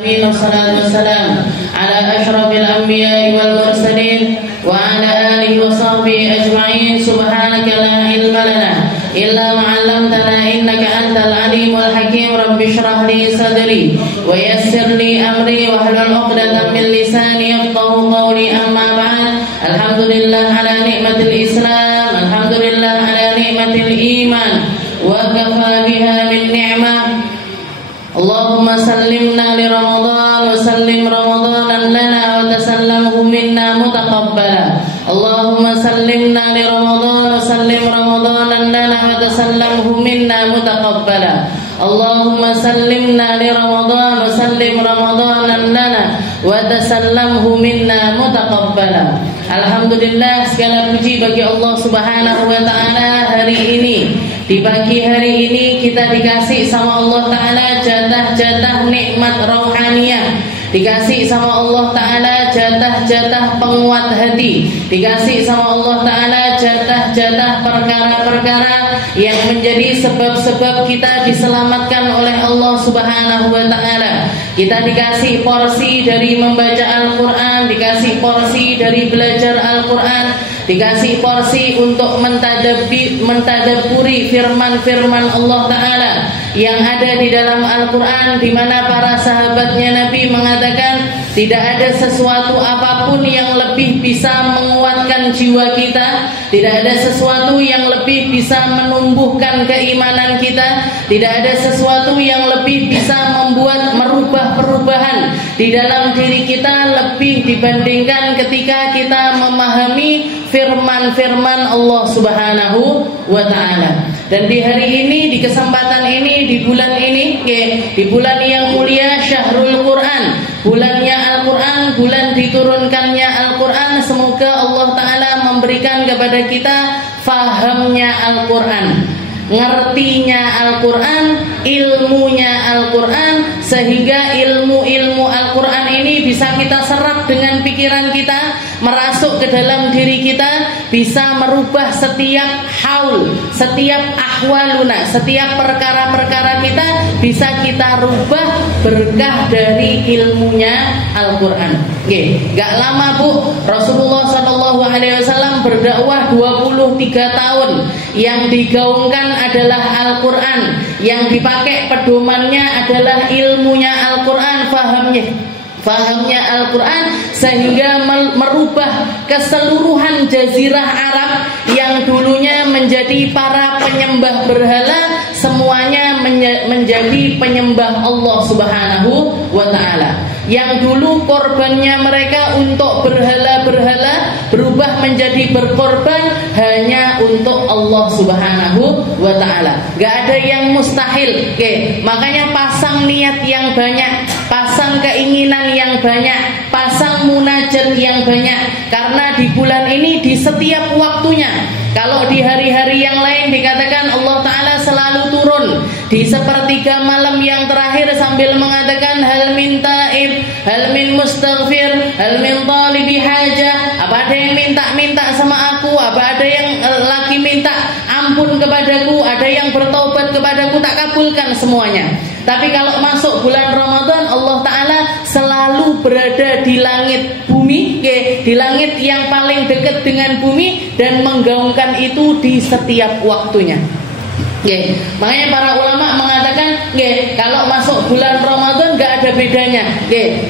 Wassalatu wassalam ala ashrafil anbiya'i wal mursalin wa ala alihi wa sahbihi ajma'in. Subhanaka la ilma lana illa ma 'allamtana innaka antal alimul hakim. Rabbi shrah li sadri wa yassir li amri wa hlul 'uqdatam min lisani yafqahu qawli. Amma ba'd. Alhamdulillah ala ni'matil Islam, alhamdulillah ala ni'matil iman, wa kafa biha min ni'mah. Allahumma sallimna li Ramadan wa sallim Ramadan lana wa tasallamhu minna mutaqabbala. Allahumma sallimna li Ramadan wa sallim Ramadan lana wa tasallamhu minna mutaqabbala. Allahumma sallimna li Ramadan wa sallim Ramadan lana wa tasallamhu minna mutaqabbala. Alhamdulillah, segala puji bagi Allah Subhanahu wa taala. Hari ini, di pagi hari ini, kita dikasih sama Allah taala jatah-jatah nikmat rohaniyah, dikasih sama Allah taala jatah-jatah penguat hati, dikasih sama Allah taala jatah-jatah perkara-perkara yang menjadi sebab-sebab kita diselamatkan oleh Allah Subhanahu wa taala. Kita dikasih porsi dari membaca Al-Qur'an, dikasih porsi dari belajar Al-Qur'an, dikasih porsi untuk mentadaburi firman-firman Allah taala yang ada di dalam Al-Qur'an, di mana para sahabatnya Nabi mengatakan tidak ada sesuatu apapun yang lebih bisa menguatkan jiwa kita, tidak ada sesuatu yang lebih bisa menumbuhkan keimanan kita, tidak ada sesuatu yang lebih bisa merubah perubahan di dalam diri kita lebih dibandingkan ketika kita memahami firman-firman Allah Subhanahu wa taala. Dan di hari ini, di kesempatan ini, di bulan ini, di bulan yang mulia Syahrul Quran, bulannya Al-Quran, bulan diturunkannya Al-Quran, semoga Allah taala memberikan kepada kita fahamnya Al-Quran, ngertinya Al-Quran, ilmunya Al-Quran, sehingga ilmu-ilmu Al-Quran ini bisa kita serap dengan pikiran kita, merasuk ke dalam diri kita, bisa merubah setiap haul, setiap ahwaluna, setiap perkara-perkara kita bisa kita rubah berkah dari ilmunya Al-Quran. Gak lama Bu, Rasulullah SAW berdakwah 23 tahun. Yang digaungkan adalah Al-Quran, yang dipakai pedomannya adalah ilmunya Al-Quran, fahamnya Al-Quran, sehingga merubah keseluruhan jazirah Arab yang dulunya menjadi para penyembah berhala, semuanya menjadi penyembah Allah Subhanahu wa ta'ala. Yang dulu korbannya mereka untuk berhala-berhala berubah menjadi berkorban hanya untuk Allah Subhanahu wa ta'ala. Gak ada yang mustahil. Makanya pasang niat yang banyak, pasang keinginan yang banyak, pasang munajat yang banyak. Karena di bulan ini, di setiap waktunya, kalau di hari-hari yang lain dikatakan Allah Ta'ala selalu turun di sepertiga malam yang terakhir sambil mengatakan hal min taib, hal min mustaghfir, hal min talibi hajah. Apa ada yang minta sama aku? Apa ada yang lagi minta ampun kepadaku? Ada yang bertaubat kepadaku? Tak kabulkan semuanya. Tapi kalau masuk bulan Ramadan, Allah Ta'ala selalu berada di langit bumi, di langit yang paling dekat dengan bumi, dan menggaungkan itu di setiap waktunya. Makanya para ulama mengatakan, kalau masuk bulan Ramadan gak ada bedanya.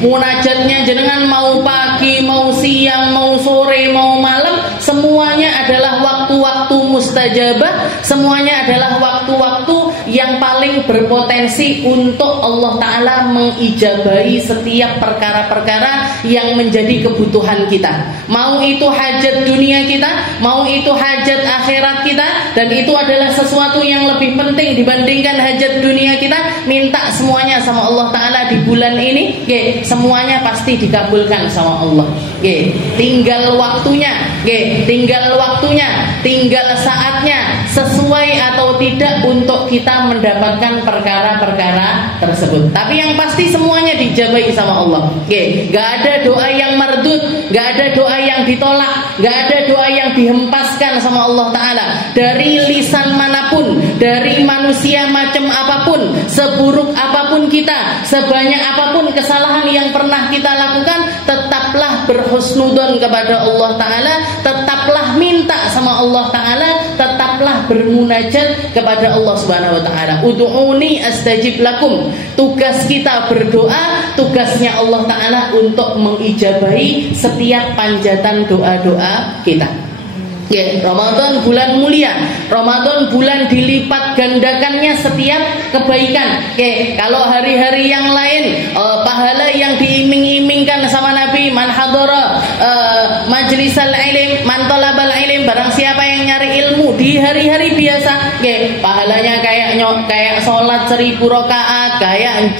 Munajatnya jenengan mau pagi, mau siang, mau sore, mau malam, semuanya adalah waktu-waktu mustajabah, semuanya adalah waktu-waktu yang paling berpotensi untuk Allah Ta'ala mengijabahi setiap perkara-perkara yang menjadi kebutuhan kita. Mau itu hajat dunia kita, mau itu hajat akhirat kita, dan itu adalah sesuatu yang lebih penting dibandingkan hajat dunia kita. Minta semuanya sama Allah Ta'ala di bulan ini, semuanya pasti dikabulkan sama Allah. Tinggal waktunya, tinggal saatnya, sesuai atau tidak untuk kita mendapatkan perkara-perkara tersebut. Tapi yang pasti semuanya dijabahi sama Allah. Gak ada doa yang mardud, gak ada doa yang ditolak, gak ada doa yang dihempaskan sama Allah Ta'ala. Dari lisan manapun, dari manusia macam apapun, seburuk apapun kita, sebaik sebanyak apapun kesalahan yang pernah kita lakukan, tetaplah berhusnudzon kepada Allah Ta'ala, tetaplah minta sama Allah Ta'ala, tetaplah bermunajat kepada Allah Subhanahu Wa Ta'ala. Ud'uni astajib lakum. Tugas kita berdoa, tugasnya Allah Ta'ala untuk mengijabahi setiap panjatan doa-doa kita. Ramadan bulan mulia, Ramadan bulan dilipat gandakannya setiap kebaikan. Kalau hari-hari yang lain pahala yang diiming-imingkan sama Nabi, man hadara majlisal ilm, man talabal ilm, barang siapa yang nyari ilmu di hari-hari biasa, pahalanya kayak sholat 1000 rakaat, kayak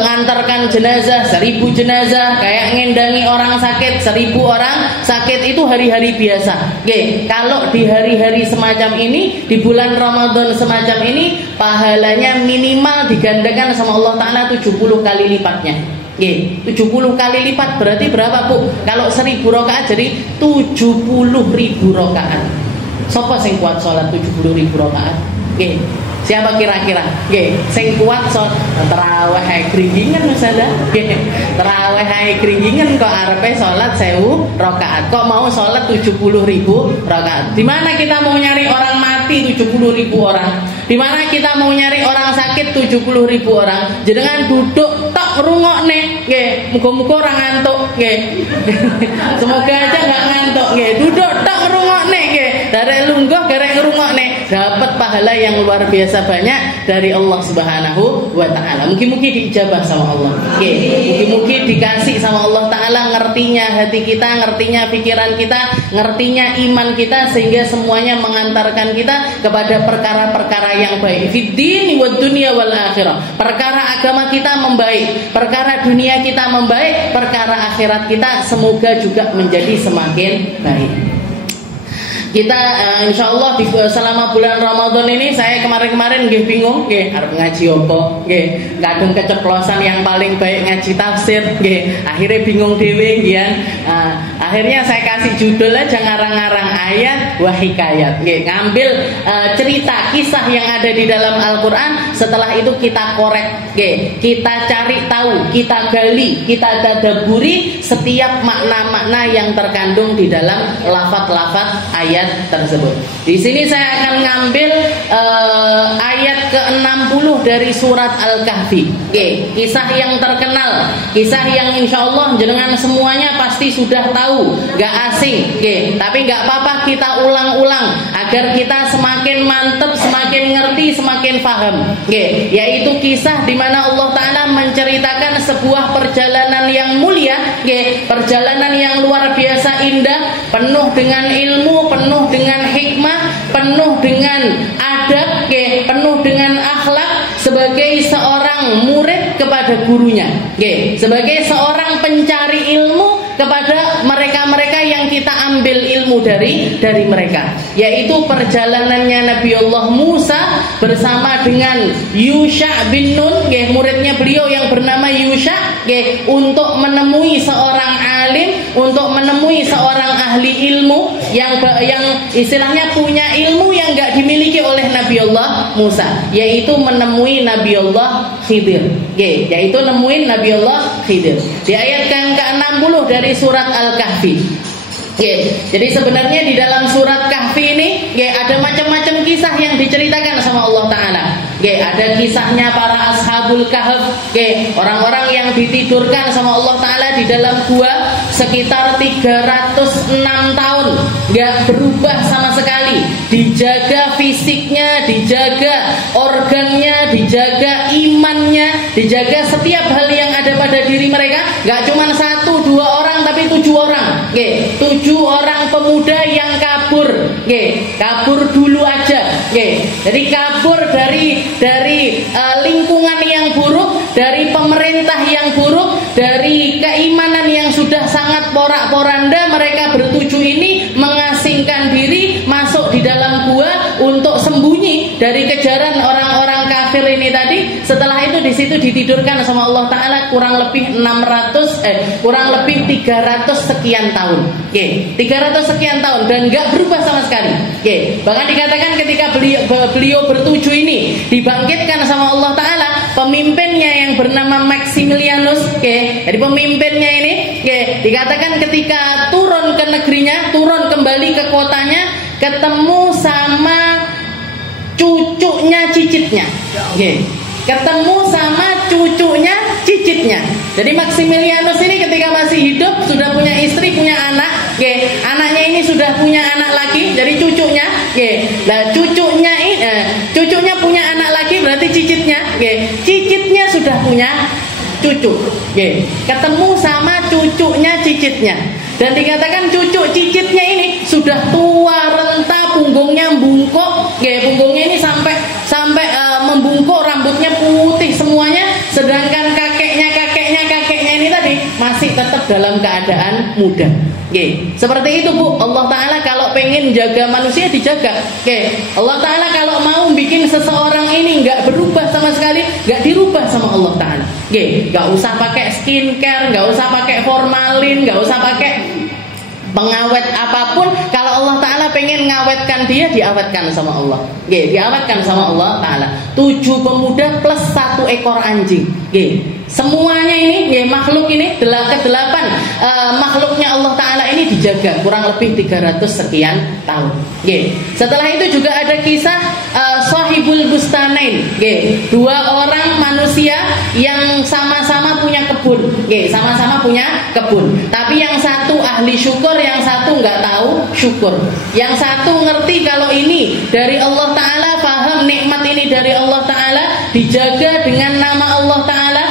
ngantarkan jenazah 1000 jenazah, kayak ngendangi orang sakit 1000 orang sakit. Itu hari-hari biasa. Kalau di hari-hari semacam ini, di bulan Ramadan semacam ini, pahalanya minimal digandakan sama Allah Ta'ala 70 kali lipatnya. 70 kali lipat berarti berapa, Bu? Kalau 1000 rakaat jadi 70.000 rakaat. Sopo sing kuat sholat 70.000 rakaat? Siapa kira-kira? Sing kuat sholat tarawih ae gringingan misalnya. Tarawih ae gringingan kok arepe sholat 1000 rakaat. Kok mau sholat 70.000 rakaat? Di mana kita mau nyari orang mati 70.000 orang? Di mana kita mau nyari orang sakit 70.000 orang? Jenengan duduk tok rungokne, muga-muga ora ngantuk, Semoga aja enggak ngantuk, Duduk tok rungokne, Darek lungguh garek ngrungokne, dapat pahala yang luar biasa banyak dari Allah Subhanahu wa Ta'ala. Mungkin-mungkin diijabah sama Allah. Mungkin-mungkin dikasih sama Allah Ta'ala, ngertinya hati kita, ngertinya pikiran kita, ngertinya iman kita, sehingga semuanya mengantarkan kita kepada perkara-perkara yang baik. Fid din wad dunya wal akhirah. Perkara agama kita membaik, perkara dunia kita membaik, perkara akhirat kita semoga juga menjadi semakin baik. Kita insya Allah selama bulan Ramadan ini, saya kemarin-kemarin bingung, harus ngaji apa, kadang keceplosan yang paling baik ngaji tafsir, akhirnya bingung dewe, akhirnya saya kasih judul aja ngarang-ngarang ayat wa hikayat, ngambil cerita kisah yang ada di dalam Al-Quran, setelah itu kita korek, kita cari tahu, kita gali, kita tadabburi setiap makna-makna yang terkandung di dalam lafaz-lafaz ayat tersebut. Di sini saya akan ngambil ayat ke-60 dari surat Al-Kahfi. Kisah yang terkenal, kisah yang insya Allah jenengan semuanya pasti sudah tahu, gak asing. Tapi gak apa-apa kita ulang-ulang agar kita semakin mantep, semakin ngerti, semakin paham. Yaitu kisah di mana Allah Ta'ala menceritakan sebuah perjalanan yang mulia, perjalanan yang luar biasa indah, penuh dengan ilmu, penuh dengan hikmah, penuh dengan adab, penuh dengan akhlak, sebagai seorang murid kepada gurunya, sebagai seorang pencari ilmu kepada mereka-mereka yang kita ambil ilmu dari mereka, yaitu perjalanannya Nabi Allah Musa bersama dengan Yusha bin Nun, muridnya beliau yang bernama Yusha, untuk menemui seorang alim, untuk menemui seorang ahli ilmu yang istilahnya punya ilmu yang gak dimiliki oleh Nabi Allah Musa, yaitu menemui Nabi Allah Khidir, yaitu nemuin Nabi Allah Khidir di ayat ke-60 dari surat Al-Kahfi. Jadi sebenarnya di dalam surat Kahfi ini ada macam-macam kisah yang diceritakan sama Allah Ta'ala. Ada kisahnya para ashabul kahf, orang-orang yang ditidurkan sama Allah Ta'ala di dalam gua sekitar 306 tahun, gak berubah sama sekali, dijaga fisiknya, dijaga organnya, dijaga imannya, dijaga setiap hal yang ada pada diri mereka. Gak cuma 1-2 orang, tapi 7 orang. 7 orang pemuda yang kabur, kabur dulu aja, jadi kabur dari lingkungan yang buruk, dari pemerintah yang buruk, dari keimanan yang sudah sangat porak-poranda. Mereka bertujuh ini mengasingkan diri, masuk di dalam gua untuk sembunyi dari kejaran orang-orang kafir ini tadi. Setelah itu di situ ditidurkan sama Allah Ta'ala kurang lebih 300 sekian tahun, 300 sekian tahun, dan gak berubah sama sekali. Bahkan dikatakan ketika beliau bertujuh ini dibangkitkan sama Allah Ta'ala, pemimpinnya yang bernama Maximilianus, jadi pemimpinnya ini, dikatakan ketika turun ke negerinya, turun kembali ke kotanya, ketemu sama cucunya cicitnya, ketemu sama cucunya cicitnya. Jadi Maximilianus ini ketika masih hidup sudah punya istri, punya anak, anaknya ini sudah punya anak lagi, jadi cucunya, nah cucunya punya anak lagi, berarti cicitnya, cicitnya sudah punya cucu, ketemu sama cucunya cicitnya, dan dikatakan cucu cicitnya ini sudah tua renta, punggungnya bungkuk, punggungnya ini sampai membungkuk, rambutnya putih semuanya, sedangkan kakeknya ini tadi masih tetap dalam keadaan muda. Seperti itu Bu, Allah Ta'ala kalau pengen jaga manusia dijaga. Allah Ta'ala kalau mau bikin seseorang ini nggak berubah sama sekali, nggak dirubah sama Allah Ta'ala. Nggak usah pakai skincare, nggak usah pakai formalin, nggak usah pakai pengawet apapun. Kalau Allah Ta'ala pengen ngawetkan dia, diawetkan sama Allah. Diawetkan sama Allah Ta'ala. 7 pemuda plus 1 ekor anjing. Semuanya ini, makhluk ini, ke-8 makhluknya Allah Ta'ala ini dijaga kurang lebih 300 sekian tahun. Setelah itu juga ada kisah Sahibul Bustanain, 2 orang manusia yang sama-sama punya kebun, sama-sama punya kebun. Tapi yang satu ahli syukur, yang satu nggak tahu syukur. Yang satu ngerti kalau ini dari Allah Ta'ala, paham nikmat ini dari Allah Ta'ala, dijaga dengan nama Allah Ta'ala,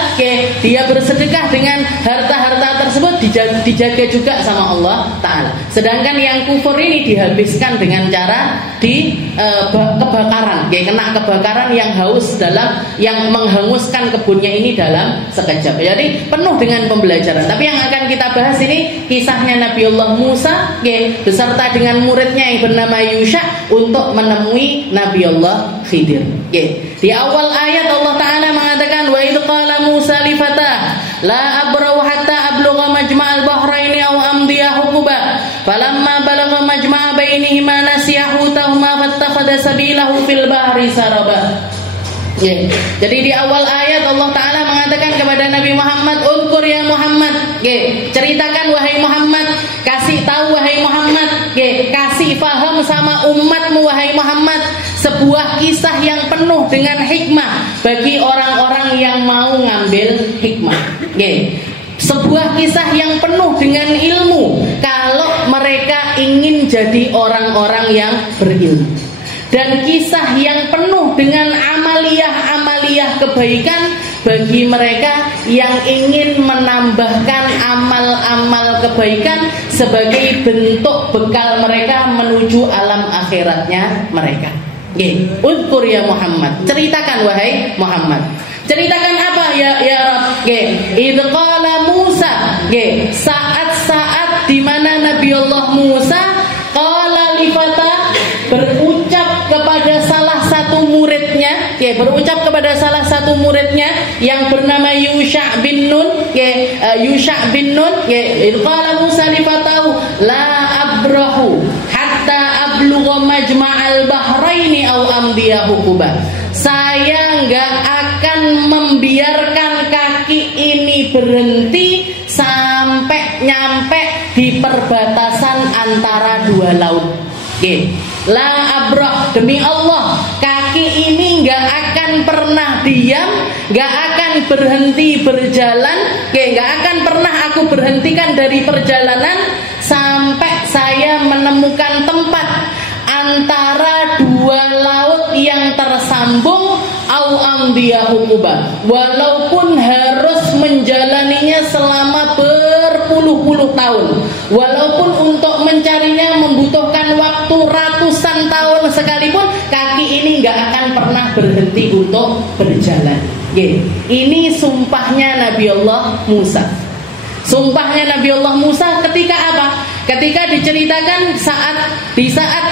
dia bersedekah dengan harta-harta tersebut, dijaga juga sama Allah Ta'ala. Sedangkan yang kufur ini dihabiskan dengan cara kebakaran, kena kebakaran yang yang menghanguskan kebunnya ini dalam sekejap. Jadi penuh dengan pembelajaran. Tapi yang akan kita bahas ini kisahnya Nabiullah Musa, beserta dengan muridnya yang bernama Yusha untuk menemui Nabiullah Khidir. Di awal ayat Allah Ta'ala mengatakan, wa idh qala Musa li fatah la abrau hatta ablugha majma'al bahraini aw amdiya huquba falamma balagha majma'a bainihima nasiya hutahuma fattakhadha sabilahu fil bahri saraba. Jadi di awal ayat Allah Ta'ala mengatakan kepada Nabi Muhammad, Unkur ya Muhammad, ceritakan wahai Muhammad, kasih tahu wahai Muhammad, kasih paham sama umatmu wahai Muhammad, sebuah kisah yang penuh dengan hikmah bagi orang-orang yang mau ngambil hikmah. Sebuah kisah yang penuh dengan ilmu kalau mereka ingin jadi orang-orang yang berilmu. Dan kisah yang penuh dengan amaliyah kebaikan bagi mereka yang ingin menambahkan amal-amal kebaikan sebagai bentuk bekal mereka menuju alam akhiratnya mereka. Uzkur ya Muhammad, ceritakan wahai Muhammad. Ceritakan apa ya Rabb? Idh qala Musa, saat-saat di mana Nabiullah Musa qala li fata, berucap kepada salah satu muridnya, yang bernama Yusha bin Nun, idh qala Musa li fatahu la abrahu hatta ablugha majma'al bahraini aw amdiya huquba. Saya nggak akan membiarkan kaki ini berhenti sampai nyampe di perbatasan antara 2 laut. La abrah, demi Allah, kaki ini nggak akan pernah diam, nggak akan berhenti berjalan, nggak akan pernah aku berhentikan dari perjalanan sampai saya menemukan tempat antara 2 laut yang tersambung, au amdiya hukuba, walaupun harus menjalaninya selama berpuluh-puluh tahun, walaupun untuk mencarinya membutuhkan waktu ratusan tahun sekalipun, kaki ini nggak akan pernah berhenti untuk berjalan. Ini sumpahnya Nabiullah Musa. Sumpahnya Nabiullah Musa ketika apa? Ketika diceritakan di saat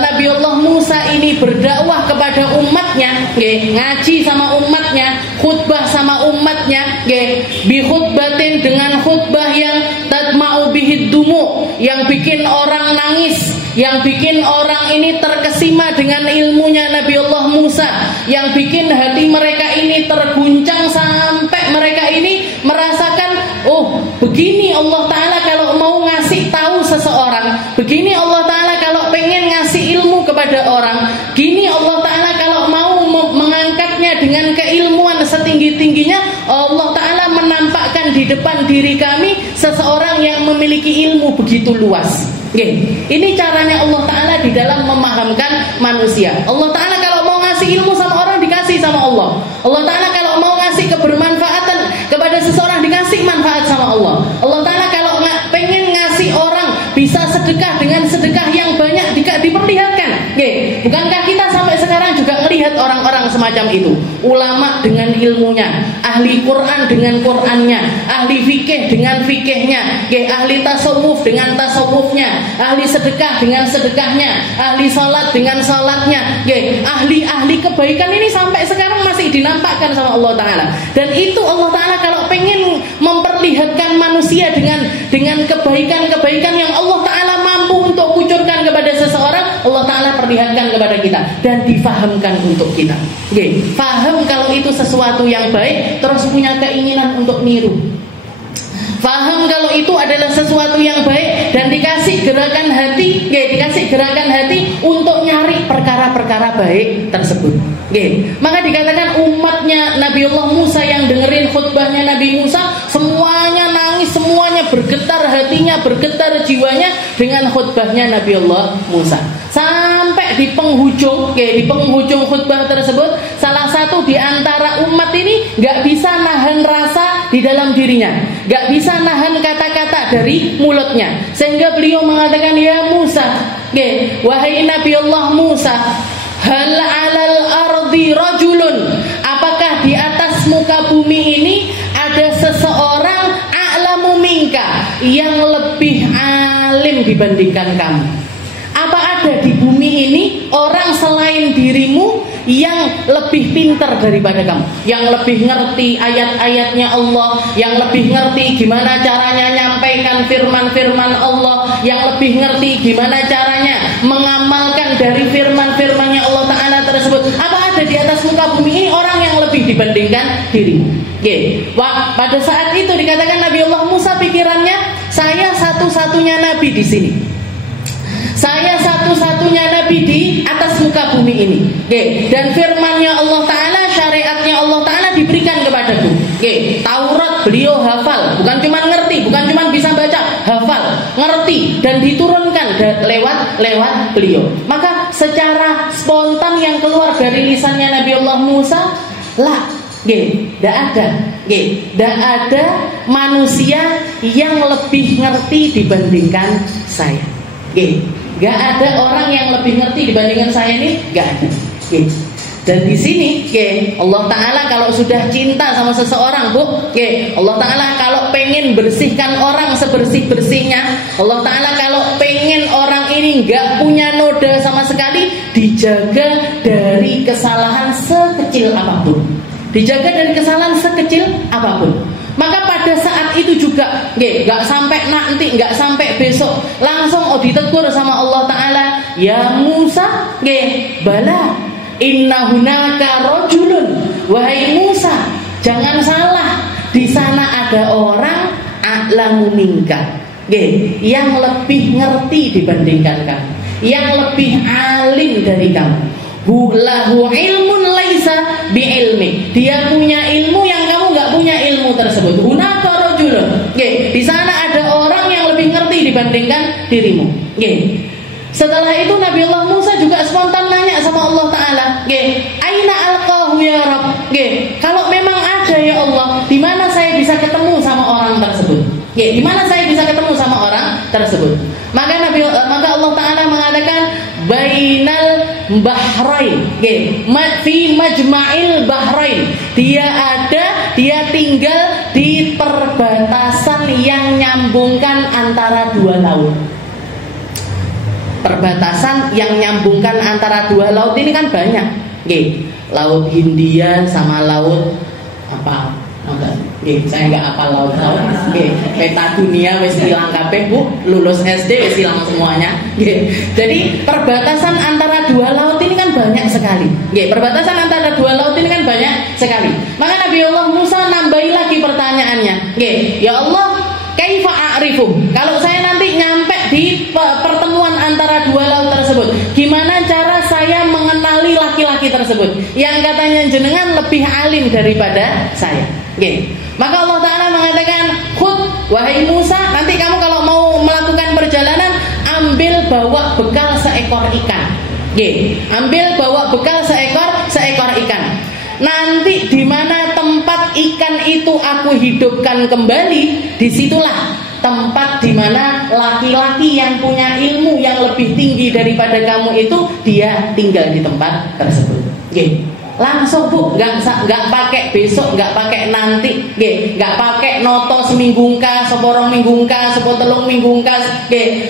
Nabiullah Musa ini berdakwah kepada umatnya, ngaji sama umatnya, khutbah sama umatnya, bi khutbatin, dengan khutbah yang tadma'u bihid dumu, yang bikin orang nangis, yang bikin orang ini terkesima dengan ilmunya Nabi Allah Musa, yang bikin hati mereka ini terguncang sampai mereka ini merasakan, oh begini Allah Ta'ala kalau mau ngasih tahu seseorang, begini Allah Ta'ala kalau pengen ngasih ilmu kepada orang, gini Allah Ta'ala kalau mau mengangkatnya dengan keilmuan setinggi-tingginya. Allah Ta'ala menampakkan di depan diri kami seseorang yang memiliki ilmu begitu luas. Ini caranya Allah Ta'ala di dalam memahamkan manusia. Allah Ta'ala kalau mau ngasih ilmu sama orang, dikasih sama Allah. Allah Ta'ala kalau mau ngasih kebermanfaatan kepada seseorang, dikasih manfaat sama Allah. Allah Ta'ala kalau pengen ngasih orang bisa sedekah dengan sedekah yang banyak, diperlihatkan. Bukankah kita sampai sekarang juga melihat orang-orang semacam itu? Ulama dengan ilmunya, ahli Quran dengan Qurannya, ahli fikih dengan fikihnya, ahli tasawuf dengan tasawufnya, ahli sedekah dengan sedekahnya, ahli salat dengan salatnya, ahli kebaikan ini sampai sekarang masih dinampakkan sama Allah Ta'ala. Dan itu Allah Ta'ala kalau pengen memperlihatkan manusia dengan kebaikan-kebaikan yang Allah Ta'ala mampu untuk kucurkan kepada seseorang, Allah Ta'ala perlihatkan kepada kita dan difahamkan untuk kita. Faham kalau itu sesuatu yang baik, terus punya keinginan untuk niru. Faham kalau itu adalah sesuatu yang baik dan dikasih gerakan hati, untuk nyari perkara-perkara baik tersebut. Maka dikatakan umatnya Nabi Allah Musa yang dengerin khutbahnya Nabi Musa, semuanya nangis, semuanya bergetar hatinya, bergetar jiwanya dengan khutbahnya Nabi Allah Musa. Sampai di penghujung khutbah tersebut, salah satu di antara umat ini gak bisa nahan rasa di dalam dirinya, gak bisa nahan kata-kata dari mulutnya, sehingga beliau mengatakan, ya Musa, wahai Nabi Allah Musa, hal alal ardi rajulun, apakah di atas muka bumi ini ada seseorang a'lamu minka, yang lebih alim dibandingkan kamu? Apa ada di bumi ini orang selain dirimu yang lebih pintar daripada kamu, yang lebih ngerti ayat-ayatnya Allah, yang lebih ngerti gimana caranya nyampaikan firman-firman Allah, yang lebih ngerti gimana caranya mengamalkan dari firman-firmannya Allah Ta'ala tersebut? Apa ada di atas muka bumi ini orang yang lebih dibandingkan dirimu? Pada saat itu dikatakan Nabi Allah Musa pikirannya, saya satu-satunya nabi di sini, saya satu-satunya nabi di atas muka bumi ini. Dan firmannya Allah Ta'ala, syariatnya Allah Ta'ala diberikan kepadaku. Taurat beliau hafal, bukan cuma ngerti, bukan cuma bisa baca, hafal, ngerti, dan diturunkan lewat beliau. Maka secara spontan yang keluar dari lisannya Nabi Allah Musa, tidak ada manusia yang lebih ngerti dibandingkan saya. Gak ada orang yang lebih ngerti dibandingkan saya ini, gak ada. Dan di sini, Allah Ta'ala kalau sudah cinta sama seseorang, Allah Ta'ala kalau pengen bersihkan orang sebersih-bersihnya, Allah Ta'ala kalau pengen orang ini gak punya noda sama sekali, dijaga dari kesalahan sekecil apapun. Dijaga dari kesalahan sekecil apapun. Maka pada saat itu juga, gak sampai nanti, gak sampai besok, langsung ditegur sama Allah Ta'ala, ya Musa, bala, inna hunaka rajulun, wahai Musa, jangan salah, di sana ada orang a'lamu minka, yang lebih ngerti dibandingkan kamu, yang lebih alim dari kamu. Lahu ilmun laisa biilmi, dia punya ilmu yang kamu nggak punya ilmu tersebut. Hunaka rajulun, di sana ada orang yang lebih ngerti dibandingkan dirimu. Setelah itu Nabi Allah Musa juga spontan nanya sama Allah Ta'ala, aina alqahu ya Rabb, kalau memang ada ya Allah, di mana saya bisa ketemu sama orang tersebut? Di mana saya bisa ketemu sama orang tersebut? Maka Allah Ta'ala mengatakan, bainal bahrain, fi majma'il bahrain, dia tinggal di perbatasan yang nyambungkan antara dua laut. Perbatasan yang nyambungkan antara dua laut ini kan banyak, Laut Hindia sama laut apa? Saya nggak hafal laut. peta dunia wis ilang kabeh Bu, lulus SD wis ilang semuanya. Nggih. Jadi perbatasan antara dua laut ini kan banyak sekali. Nggih, perbatasan antara dua laut ini kan banyak sekali. Maka Nabi Allah Musa nambahi lagi pertanyaannya. Nggih, ya Allah, kaifa a'rifu? Kalau saya nanti nyampe di pertemuan antara dua laut tersebut, gimana cara saya mengenali laki-laki tersebut yang katanya jenengan lebih alim daripada saya? Oke. Maka Allah Ta'ala mengatakan, khud, wahai Musa, nanti kamu kalau mau melakukan perjalanan, ambil bawa bekal seekor ikan. Oke. Ambil bawa bekal seekor ikan. Nanti di mana tempat ikan itu aku hidupkan kembali, disitulah tempat di mana laki-laki yang punya ilmu yang lebih tinggi daripada kamu itu dia tinggal di tempat tersebut. Oke. Langsung Bu, nggak pakai besok, nggak pakai nanti, nggak pakai noto seminggu ka, seporong minggu ka, sepotelung minggu ka,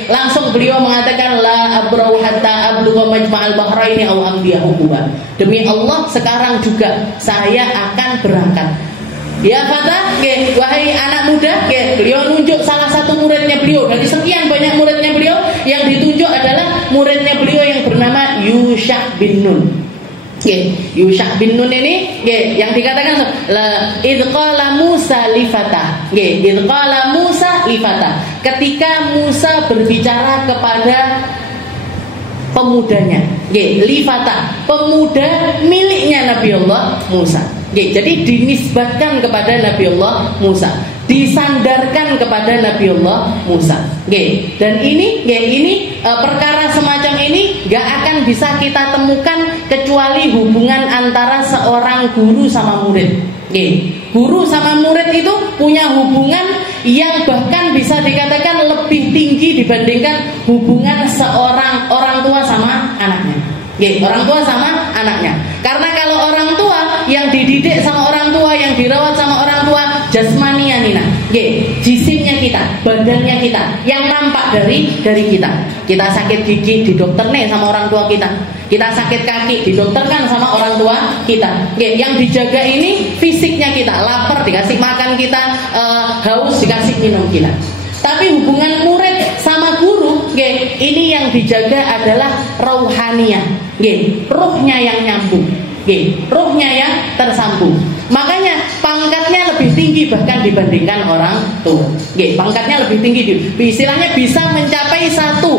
langsung beliau mengatakan la abrau hatta ablugha majma'al bahraini aw amdiyahu huwa. Demi Allah sekarang juga saya akan berangkat. Ya kata, wahai anak muda, beliau nunjuk salah satu muridnya beliau dari sekian banyak muridnya beliau, yang ditunjuk adalah muridnya beliau yang bernama Yusha bin Nun. Yusha bin Nun ini yang dikatakan la idqala Musa lifata. Idqala Musa lifata. Ketika Musa berbicara kepada pemudanya, lifata, pemuda miliknya Nabi Allah Musa. Jadi dinisbatkan kepada Nabi Allah Musa, disandarkan kepada Nabi Allah Musa. Dan ini perkara semacam ini gak akan bisa kita temukan kecuali hubungan antara seorang guru sama murid. Guru sama murid itu punya hubungan yang bahkan bisa dikatakan lebih tinggi dibandingkan hubungan seorang orang tua sama anaknya. Orang tua sama anaknya. Karena kalau orang tua yang dididik sama orang tua, yang dirawat sama orang tua, jasmanianina, jisimnya kita, badannya kita, yang nampak dari kita. Kita sakit gigi didokternya sama orang tua kita. Kita sakit kaki didokterkan sama orang tua kita. Yang dijaga ini fisiknya kita, lapar dikasih makan kita, haus dikasih minum kita. Tapi hubungan murid sama guru, ini yang dijaga adalah rauhaniyah, ruhnya yang nyambung, ruhnya yang tersambung. Makanya pangkatnya lebih tinggi bahkan dibandingkan orang tua. Pangkatnya lebih tinggi, istilahnya bisa mencapai satu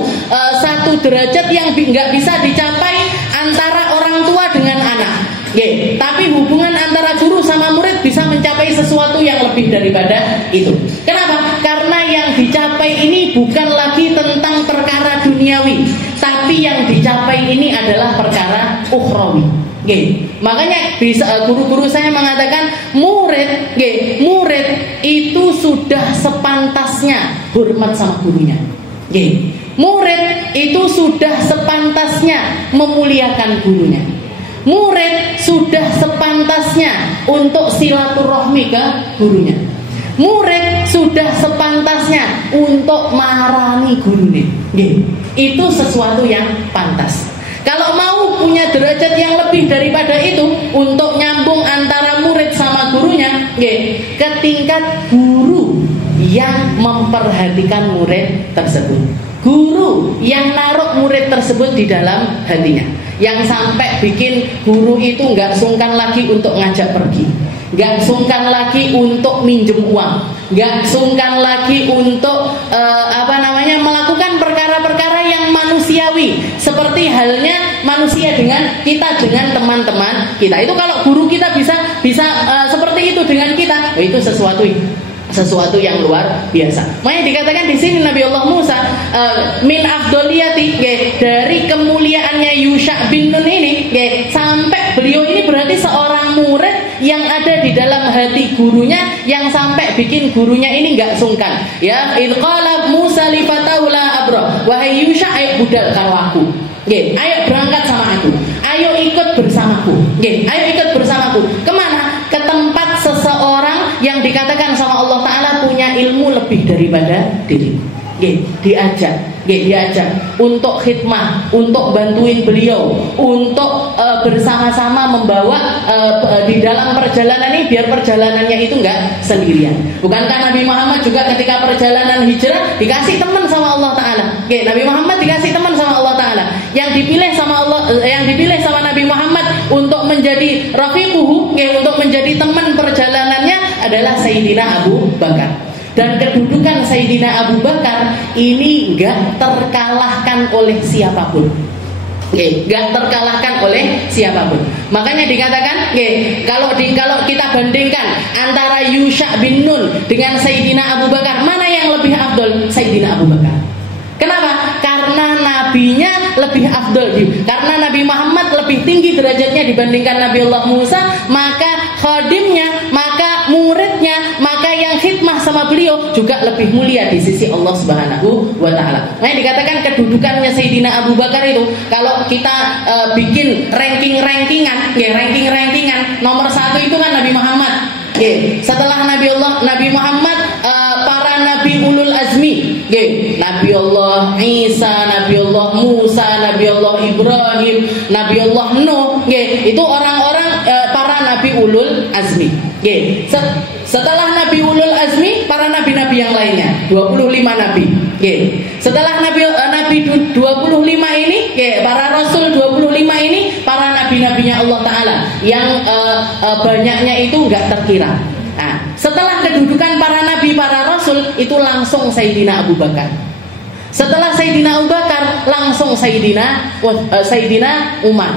derajat yang nggak bisa dicapai antara orang tua dengan anak. Tapi hubungan antara guru sama murid bisa mencapai sesuatu yang lebih daripada itu. Kenapa? Karena yang dicapai ini bukan lagi tentang perkara duniawi, tapi yang dicapai ini adalah perkara ukhrawi. Makanya bisa guru-guru saya mengatakan murid itu sudah sepantasnya hormat sama gurunya. Murid itu sudah sepantasnya memuliakan gurunya. Murid sudah sepantasnya untuk silaturahmi ke gurunya. Murid sudah sepantasnya untuk marani gurunya. Itu sesuatu yang pantas. Kalau mau punya derajat yang lebih daripada itu, untuk nyambung antara murid sama gurunya, ke tingkat guru yang memperhatikan murid tersebut, guru yang naruh murid tersebut di dalam hatinya, yang sampai bikin guru itu nggak sungkan lagi untuk ngajak pergi, nggak sungkan lagi untuk minjem uang, nggak sungkan lagi untuk melakukan perkara-perkara yang manusiawi, seperti halnya manusia dengan kita, dengan teman-teman kita. Itu kalau guru kita bisa seperti itu dengan kita, itu sesuatu yang luar biasa. Makanya dikatakan di sini Nabi Allah Musa min afdoliyati, dari kemuliaannya Yusha bin Nun ini, sampai beliau ini berarti seorang murid yang ada di dalam hati gurunya, yang sampai bikin gurunya ini nggak sungkan. Ya, idqala Musa li fatahu la abra, wahai Yusha, ayo budal karo aku. Ayo berangkat sama aku. Ayo ikut bersamaku. Ayo ikut bersamaku. Kemana? Ke tempat seseorang yang dikatakan sama Allah Ta'ala punya ilmu lebih daripada diriku. diajak untuk khidmah, untuk bantuin beliau, untuk bersama-sama membawa di dalam perjalanan ini, biar perjalanannya itu enggak sendirian. Bukankah Nabi Muhammad juga ketika perjalanan hijrah dikasih teman sama Allah Ta'ala? Nabi Muhammad dikasih teman sama Allah Ta'ala. Yang dipilih sama Nabi Muhammad untuk menjadi rafiquhu, untuk menjadi teman perjalanannya adalah Sayyidina Abu Bakar. Dan kedudukan Sayyidina Abu Bakar ini enggak terkalahkan oleh siapapun. Enggak terkalahkan oleh siapapun. Makanya dikatakan, kalau kita bandingkan antara Yusha bin Nun dengan Sayyidina Abu Bakar, mana yang lebih afdol? Sayyidina Abu Bakar. Kenapa? Karena nabinya lebih afdol. Karena Nabi Muhammad lebih tinggi derajatnya dibandingkan Nabi Allah Musa, maka khadimnya, maka muridnya, maka yang khidmah sama beliau juga lebih mulia di sisi Allah Subhanahu wa Ta'ala. Nah, dikatakan kedudukannya Sayyidina Abu Bakar itu, kalau kita bikin ranking-rankingan, nomor 1 itu kan Nabi Muhammad. Setelah Nabi Muhammad, para nabi ulul azmi, Nabi Allah Isa, Nabi Allah Musa, Nabi Allah Ibrahim, Nabi Allah Nuh, itu orang-orang para nabi ulul azmi. Setelah nabi ulul azmi, para nabi-nabi yang lainnya, 25 nabi. Setelah nabi 25 ini, para rasul 25 ini, para nabi-nabinya Allah Ta'ala yang banyaknya itu enggak terkira. Nah, setelah kedudukan para nabi, para rasul, itu langsung Sayyidina Abu Bakar. Setelah Sayyidina Abu Bakar, langsung Sayyidina Umar.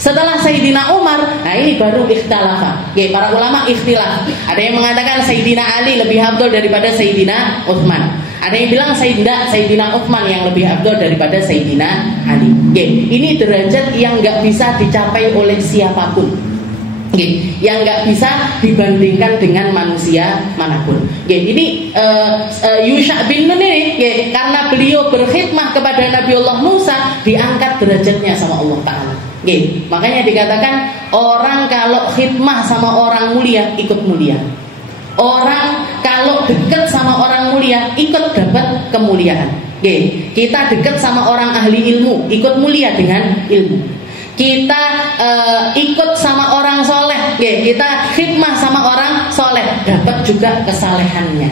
Setelah Sayyidina Umar, nah ini baru ikhtilaf. Para ulama ikhtilaf. Ada yang mengatakan Sayyidina Ali lebih afdal daripada Sayyidina Utsman. Ada yang bilang Sayyidina Utsman yang lebih afdal daripada Sayyidina Ali. Ini derajat yang nggak bisa dicapai oleh siapapun. Yang nggak bisa dibandingkan dengan manusia manapun. Ini Yusha bin Nun ini, karena beliau berkhidmah kepada Nabi Allah Musa, diangkat derajatnya sama Allah Ta'ala. Makanya dikatakan orang kalau khidmah sama orang mulia ikut mulia. Orang kalau dekat sama orang mulia ikut dapat kemuliaan. Kita dekat sama orang ahli ilmu, ikut mulia dengan ilmu. Kita ikut sama orang soleh, kita khidmah sama orang soleh, dapat juga kesalehannya.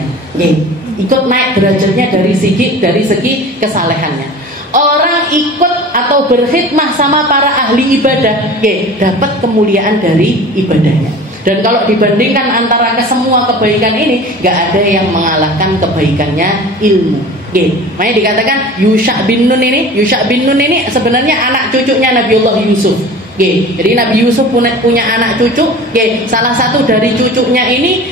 Ikut naik derajatnya dari segi kesalehannya. Orang ikut atau berkhidmah sama para ahli ibadah, dapat kemuliaan dari ibadahnya. Dan kalau dibandingkan antara kesemua kebaikan ini, gak ada yang mengalahkan kebaikannya ilmu. Makanya dikatakan Yusha bin Nun ini sebenarnya anak cucunya Nabiullah Yusuf. Jadi Nabi Yusuf punya anak cucu. Salah satu dari cucunya ini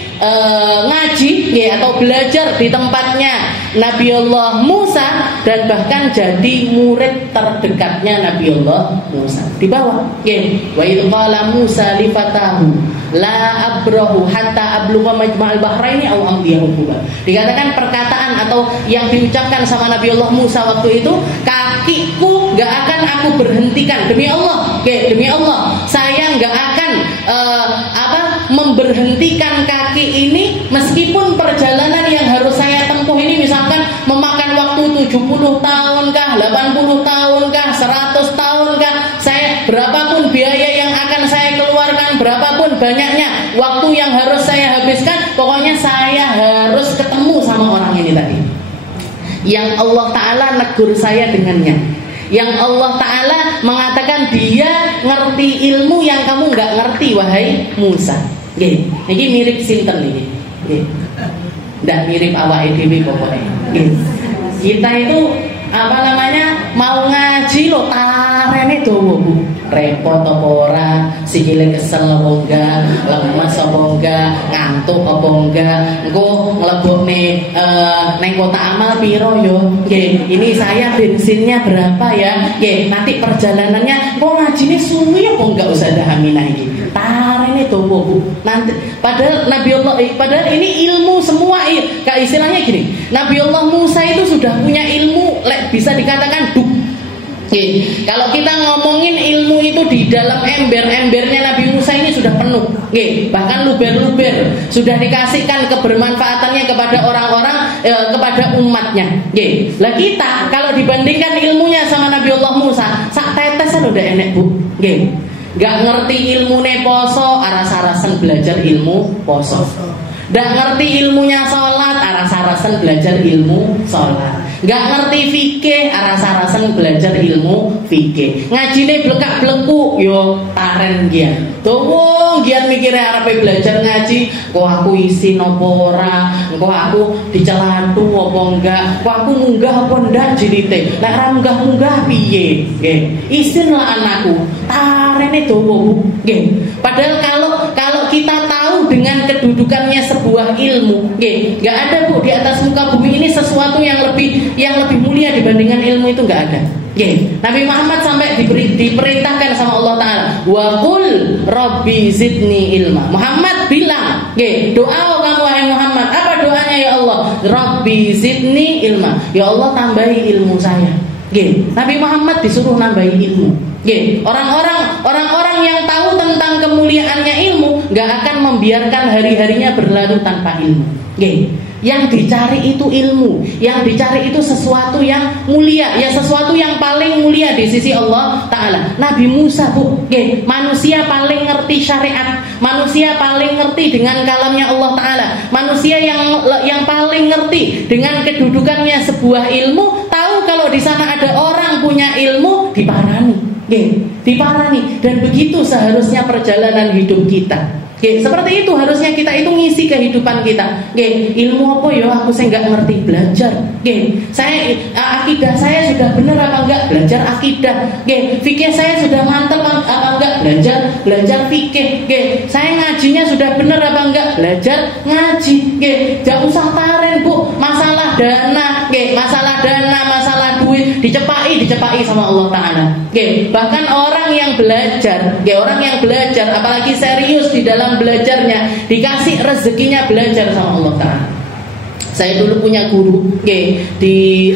ngaji atau belajar di tempatnya Nabiullah Musa, dan bahkan jadi murid terdekatnya Nabiullah Musa. Di bawah, wa idh qala Musa li fatahu la abrahu hatta ablugha majma'al bahraini aw amdiya hukuba. Dikatakan perkataan atau yang diucapkan sama Nabiullah Musa waktu itu, kakiku gak akan aku berhentikan demi Allah. Demi Allah, saya gak akan memberhentikan kaki ini meskipun perjalanan yang harus saya tempuh ini misalkan memakan waktu 70 tahun kah, 80 tahun kah, 100 tahun kah, saya berapapun biaya yang akan saya keluarkan, berapapun banyaknya waktu yang harus saya habiskan, pokoknya saya harus ketemu sama orang ini tadi yang Allah Ta'ala negur saya dengannya, yang Allah Ta'ala mengatakan dia ngerti ilmu yang kamu gak ngerti wahai Musa. Ini mirip sinten nih, nggak mirip awake dhewe pokoknya. Kita itu mau ngaji lo tarene dawa Bu. Repot apa ora, sikile kesel apa enggak, lemes apa enggak, ngantuk apa enggak, engko nglebokne neng kota amal piro yo. Ini saya bensinnya berapa ya? Nanti perjalanannya engko ngajine suwi apa enggak Ustazah Aminah iki. Tarene dawa Bu. Nanti padahal padahal ini ilmu semua, kayak istilahnya gini. Nabi Allah Musa itu sudah punya ilmu, bisa dikatakan kalau kita ngomongin ilmu itu di dalam ember-embernya Nabi Musa ini sudah penuh, bahkan luber-luber sudah dikasihkan kebermanfaatannya kepada orang-orang kepada umatnya. Nggih. Lah kita kalau dibandingkan ilmunya sama Nabiullah Musa, sak tetesan udah enek, Bu. Nggih. Gak ngerti ilmune poso, aras-arasen belajar ilmu poso. Gak ngerti ilmunya sholat, aras-arasen belajar ilmu sholat. Gak ngerti fikih, aras-arasen belajar ilmu fikih. Ngajine blekak-bleku, yo taren gian. Tuh gian mikirnya arepe belajar ngaji, kok aku isin apa ora, kok aku dicelatu apa enggak, kok aku munggah apa ndak jilite. Nek ora munggah-munggah piye? Nggih. Isin lah anakku. Tarene dawa, nggih. Padahal kalau kita tahu dengan kedudukannya sebuah ilmu, nggih, enggak ada, Bu, di atas muka bumi ini sesuatu yang lebih mulia dibandingkan ilmu itu enggak ada. Nggih. Nabi Muhammad sampai diperintahkan sama Allah Taala, wa qul rabbi zidni ilma. Muhammad bilang, nggih, doa kamu wahai Muhammad, apa doanya ya Allah? Rabbi zidni ilma. Ya Allah, tambahi ilmu saya. Nggih. Nabi Muhammad disuruh nambahi ilmu. Nggih. Orang-orang yang tahu tentang kemuliaannya ilmu enggak akan membiarkan hari-harinya berlalu tanpa ilmu. Nggih. Yang dicari itu ilmu, yang dicari itu sesuatu yang mulia, ya sesuatu yang paling mulia di sisi Allah Ta'ala. Nabi Musa, Bu, nggih, manusia paling ngerti syariat, manusia paling ngerti dengan kalamnya Allah Ta'ala, manusia yang paling ngerti dengan kedudukannya sebuah ilmu, tahu kalau di sana ada orang punya ilmu, diparani, nggih, diparani. Dan begitu seharusnya perjalanan hidup kita. Oke, seperti itu harusnya kita itu ngisi kehidupan kita. Oke, ilmu apa ya aku saya nggak ngerti, belajar. Oke, saya akidah saya sudah benar apa enggak, belajar akidah. Oke, fikih saya sudah mantap apa enggak, belajar fikih. Oke, saya ngajinya sudah benar apa enggak, belajar ngaji. Oke, jangan usah taren, Bu, masalah dana. Oke, masalah dana, masalah duit dicepai sama Allah Ta'ala. Oke, bahkan orang yang belajar, apalagi serius di dalam belajarnya, dikasih rezekinya belajar sama Allah Ta'ala. Saya dulu punya guru, di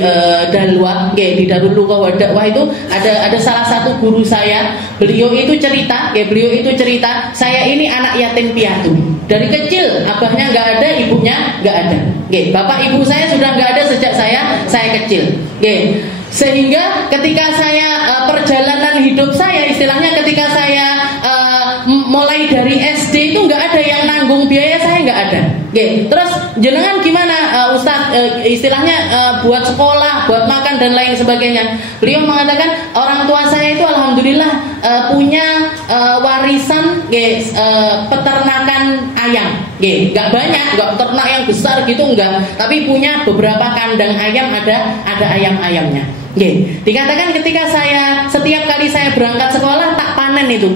Dalwa, di Darul Lughah wa Dakwah itu ada salah satu guru saya. Beliau itu cerita, saya ini anak yatim piatu. Dari kecil abahnya nggak ada, ibunya nggak ada. Bapak ibu saya sudah nggak ada sejak saya kecil. Sehingga ketika saya perjalanan hidup saya, istilahnya ketika saya mulai dari SD itu nggak ada yang nanggung biaya saya, nggak ada. Terus jenengan gimana Ustadz, istilahnya buat sekolah, buat makan dan lain sebagainya. Beliau mengatakan orang tua saya itu alhamdulillah punya warisan peternakan ayam. Nggak banyak, nggak ternak yang besar gitu, enggak, tapi punya beberapa kandang ayam, ada ayam-ayamnya. Dikatakan ketika setiap kali saya berangkat sekolah tak panen itu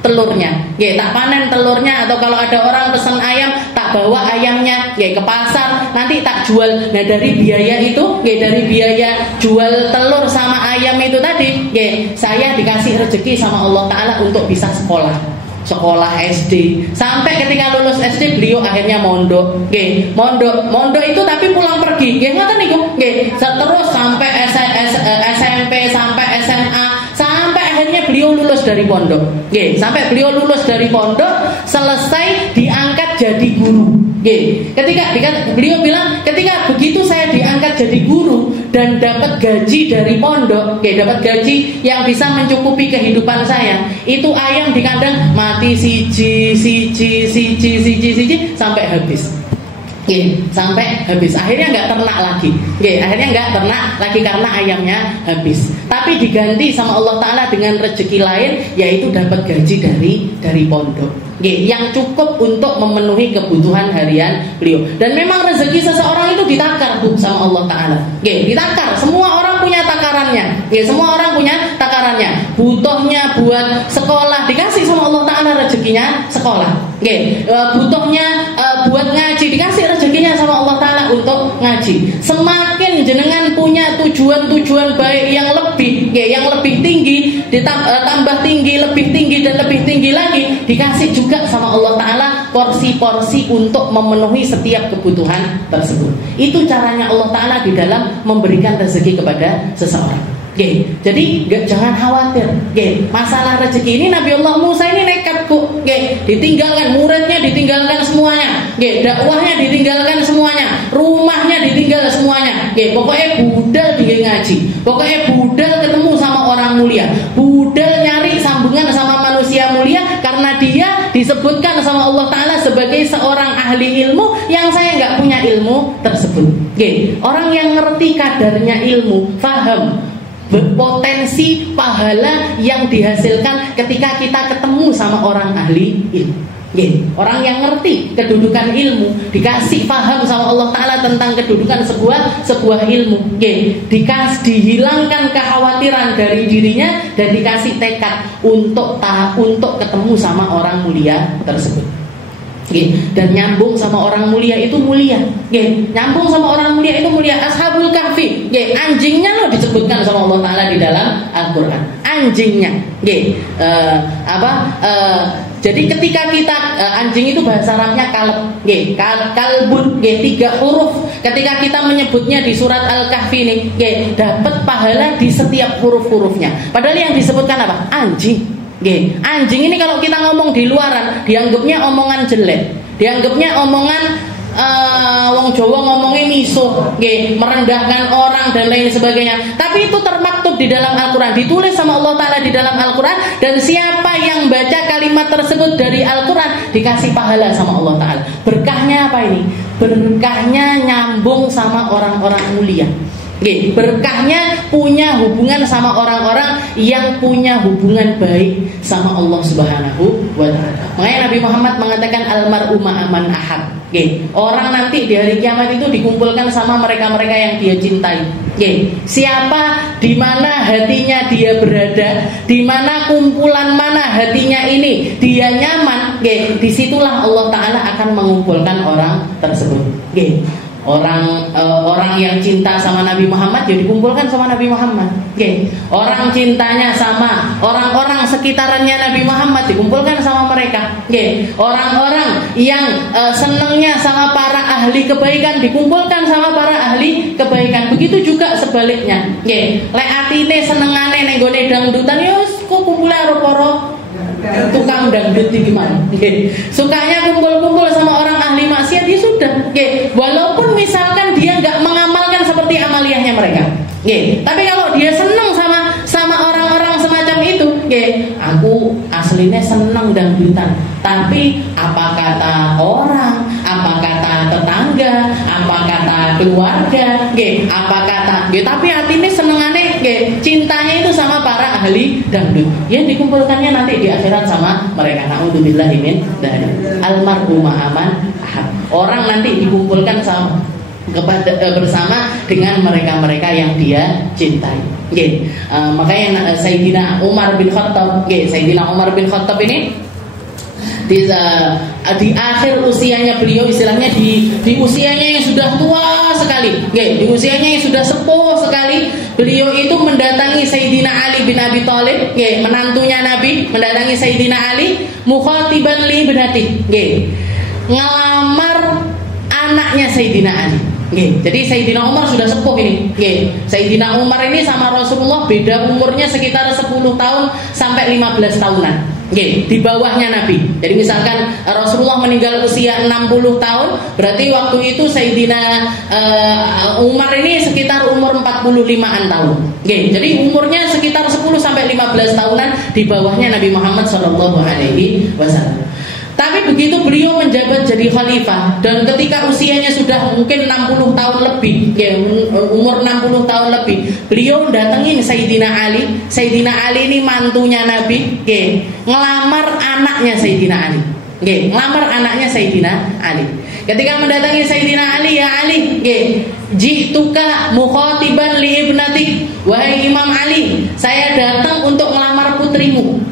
telurnya, tak panen telurnya, atau kalau ada orang pesan ayam tak bawa ayamnya ke pasar, nanti tak jual. Nah dari biaya itu, dari biaya jual telur sama ayam itu tadi, saya dikasih rezeki sama Allah Ta'ala untuk bisa sekolah SD. Sampai ketika lulus SD beliau akhirnya mondok. Mondok itu tapi pulang pergi. Ngoten niku. Terus sampai SMP, sampai SMA, sampai akhirnya beliau lulus dari pondok. Sampai beliau lulus dari pondok, selesai diangkat jadi guru. Ketika beliau bilang, ketika begitu saya diangkat jadi guru dan dapat gaji dari pondok, dapat gaji yang bisa mencukupi kehidupan saya, itu ayam di kandang mati siji sampai habis. Sampai habis. Akhirnya nggak ternak lagi. Akhirnya nggak ternak lagi karena ayamnya habis. Tapi diganti sama Allah Ta'ala dengan rezeki lain, yaitu dapat gaji dari pondok. Yang cukup untuk memenuhi kebutuhan harian beliau. Dan memang rezeki seseorang itu ditakar, Bu, sama Allah Ta'ala. Ditakar. Semua orang punya takarannya. Semua orang punya takarannya. Butuhnya buat sekolah, dikasih sama Allah Ta'ala rezekinya sekolah. Butuhnya buat ngaji, dikasih rezekinya sama Allah Ta'ala untuk ngaji. Semakin jenengan punya tujuan-tujuan baik yang lebih tinggi, tambah tinggi, lebih tinggi dan lebih tinggi lagi, dikasih juga sama Allah Ta'ala porsi-porsi untuk memenuhi setiap kebutuhan tersebut. Itu caranya Allah Ta'ala di dalam memberikan rezeki kepada seseorang. Jadi jangan khawatir. Masalah rezeki ini Nabiullah Musa ini nekat, Bu. Ditinggalkan muridnya, ditinggalkan semuanya. Dakwahnya ditinggalkan semuanya. Rumahnya Semuanya ditinggal semuanya. Pokoknya budal dia ngaji. Pokoknya budal ketemu sama orang mulia. Budal nyari sambungan sama manusia mulia karena dia disebutkan sama Allah Ta'ala sebagai seorang ahli ilmu yang saya nggak punya ilmu tersebut. Orang yang ngerti kadarnya ilmu, paham berpotensi pahala yang dihasilkan ketika kita ketemu sama orang ahli ilmu. Orang yang ngerti kedudukan ilmu, dikasih paham sama Allah Ta'ala tentang kedudukan sebuah ilmu, dihilangkan kekhawatiran dari dirinya dan dikasih tekad untuk ketemu sama orang mulia tersebut. Dan nyambung sama orang mulia itu mulia. Nyambung sama orang mulia itu mulia. Ashabul Kahfi, anjingnya loh disebutkan sama Allah Ta'ala di dalam Al-Quran. Anjingnya, jadi ketika kita anjing itu bahasa Arabnya kalb, kalbun, 3 huruf. Ketika kita menyebutnya di surat Al-Kahfi ini, dapat pahala di setiap huruf-hurufnya. Padahal yang disebutkan apa? Anjing. Anjing ini kalau kita ngomong di luaran dianggapnya omongan jelek, dianggapnya omongan wong Jawa ngomongnya misuh, merendahkan orang dan lain sebagainya. Tapi itu termaktub di dalam Al-Quran, ditulis sama Allah Ta'ala di dalam Al-Quran. Dan siapa yang baca kalimat tersebut dari Al-Quran dikasih pahala sama Allah Ta'ala. Berkahnya apa ini? Berkahnya nyambung sama orang-orang mulia. Berkahnya punya hubungan sama orang-orang yang punya hubungan baik sama Allah Subhanahu wa Ta'ala. Makanya Nabi Muhammad mengatakan almar'u ma'aman ahad. Orang nanti di hari kiamat itu dikumpulkan sama mereka-mereka yang dia cintai. Siapa di mana hatinya dia berada, di mana kumpulan mana hatinya ini dia nyaman, disitulah Allah Ta'ala akan mengumpulkan orang tersebut. Orang yang cinta sama Nabi Muhammad jadi dikumpulkan sama Nabi Muhammad. Orang cintanya sama orang-orang sekitarnya Nabi Muhammad dikumpulkan sama mereka. Orang-orang yang senengnya sama para ahli kebaikan dikumpulkan sama para ahli kebaikan. Begitu juga sebaliknya. Lek atine senengane ning gone dangdutan yo kok kumpulane karo tukang dangdut iki gimana? Sukanya kumpul-kumpul sama orang ahli maksiat ya sudah. Walaupun misalkan dia nggak mengamalkan seperti amaliyahnya mereka. Tapi kalau dia senang sama orang-orang semacam itu, aku aslinya senang dangdutan. Tapi apa kata orang, apa kata tetangga, apa kata keluarga, apa kata, tapi hatinya senengane, cintanya itu sama para ahli dangdut. Yang dikumpulkannya nanti di akhirat sama mereka. Na'udzubillahi min dzalik. Almar'u ma'aman ahad. Orang nanti dikumpulkan bersama dengan mereka-mereka yang dia cintai. Makanya Sayyidina Umar bin Khattab, Sayyidina Umar bin Khattab ini di akhir usianya beliau, istilahnya di usianya yang sudah tua sekali, di usianya yang sudah sepuh sekali, beliau itu mendatangi Sayyidina Ali bin Abi Thalib, menantunya Nabi, mendatangi Sayyidina Ali, mukhatiban li ibnati, ngelamar anaknya Sayyidina Ali. Jadi Sayyidina Umar sudah sepuh ini. Sayyidina Umar ini sama Rasulullah beda umurnya sekitar 10 tahun sampai 15 tahunan. Di bawahnya Nabi. Jadi misalkan Rasulullah meninggal usia 60 tahun, berarti waktu itu Sayyidina Umar ini sekitar umur 45-an tahun. Jadi umurnya sekitar 10 sampai 15 tahunan di bawahnya Nabi Muhammad SAW. Tapi begitu beliau menjabat jadi khalifah dan ketika usianya sudah mungkin 60 tahun lebih, umur 60 tahun lebih, beliau datengin Sayyidina Ali. Sayyidina Ali ini mantunya Nabi, ngelamar anaknya Sayyidina Ali. Ngelamar anaknya Sayyidina Ali. Ketika mendatangi Sayyidina Ali, ya Ali, jituka mukhatiban li ibnatik. Wahai Imam Ali, saya datang untuk melamar putrimu.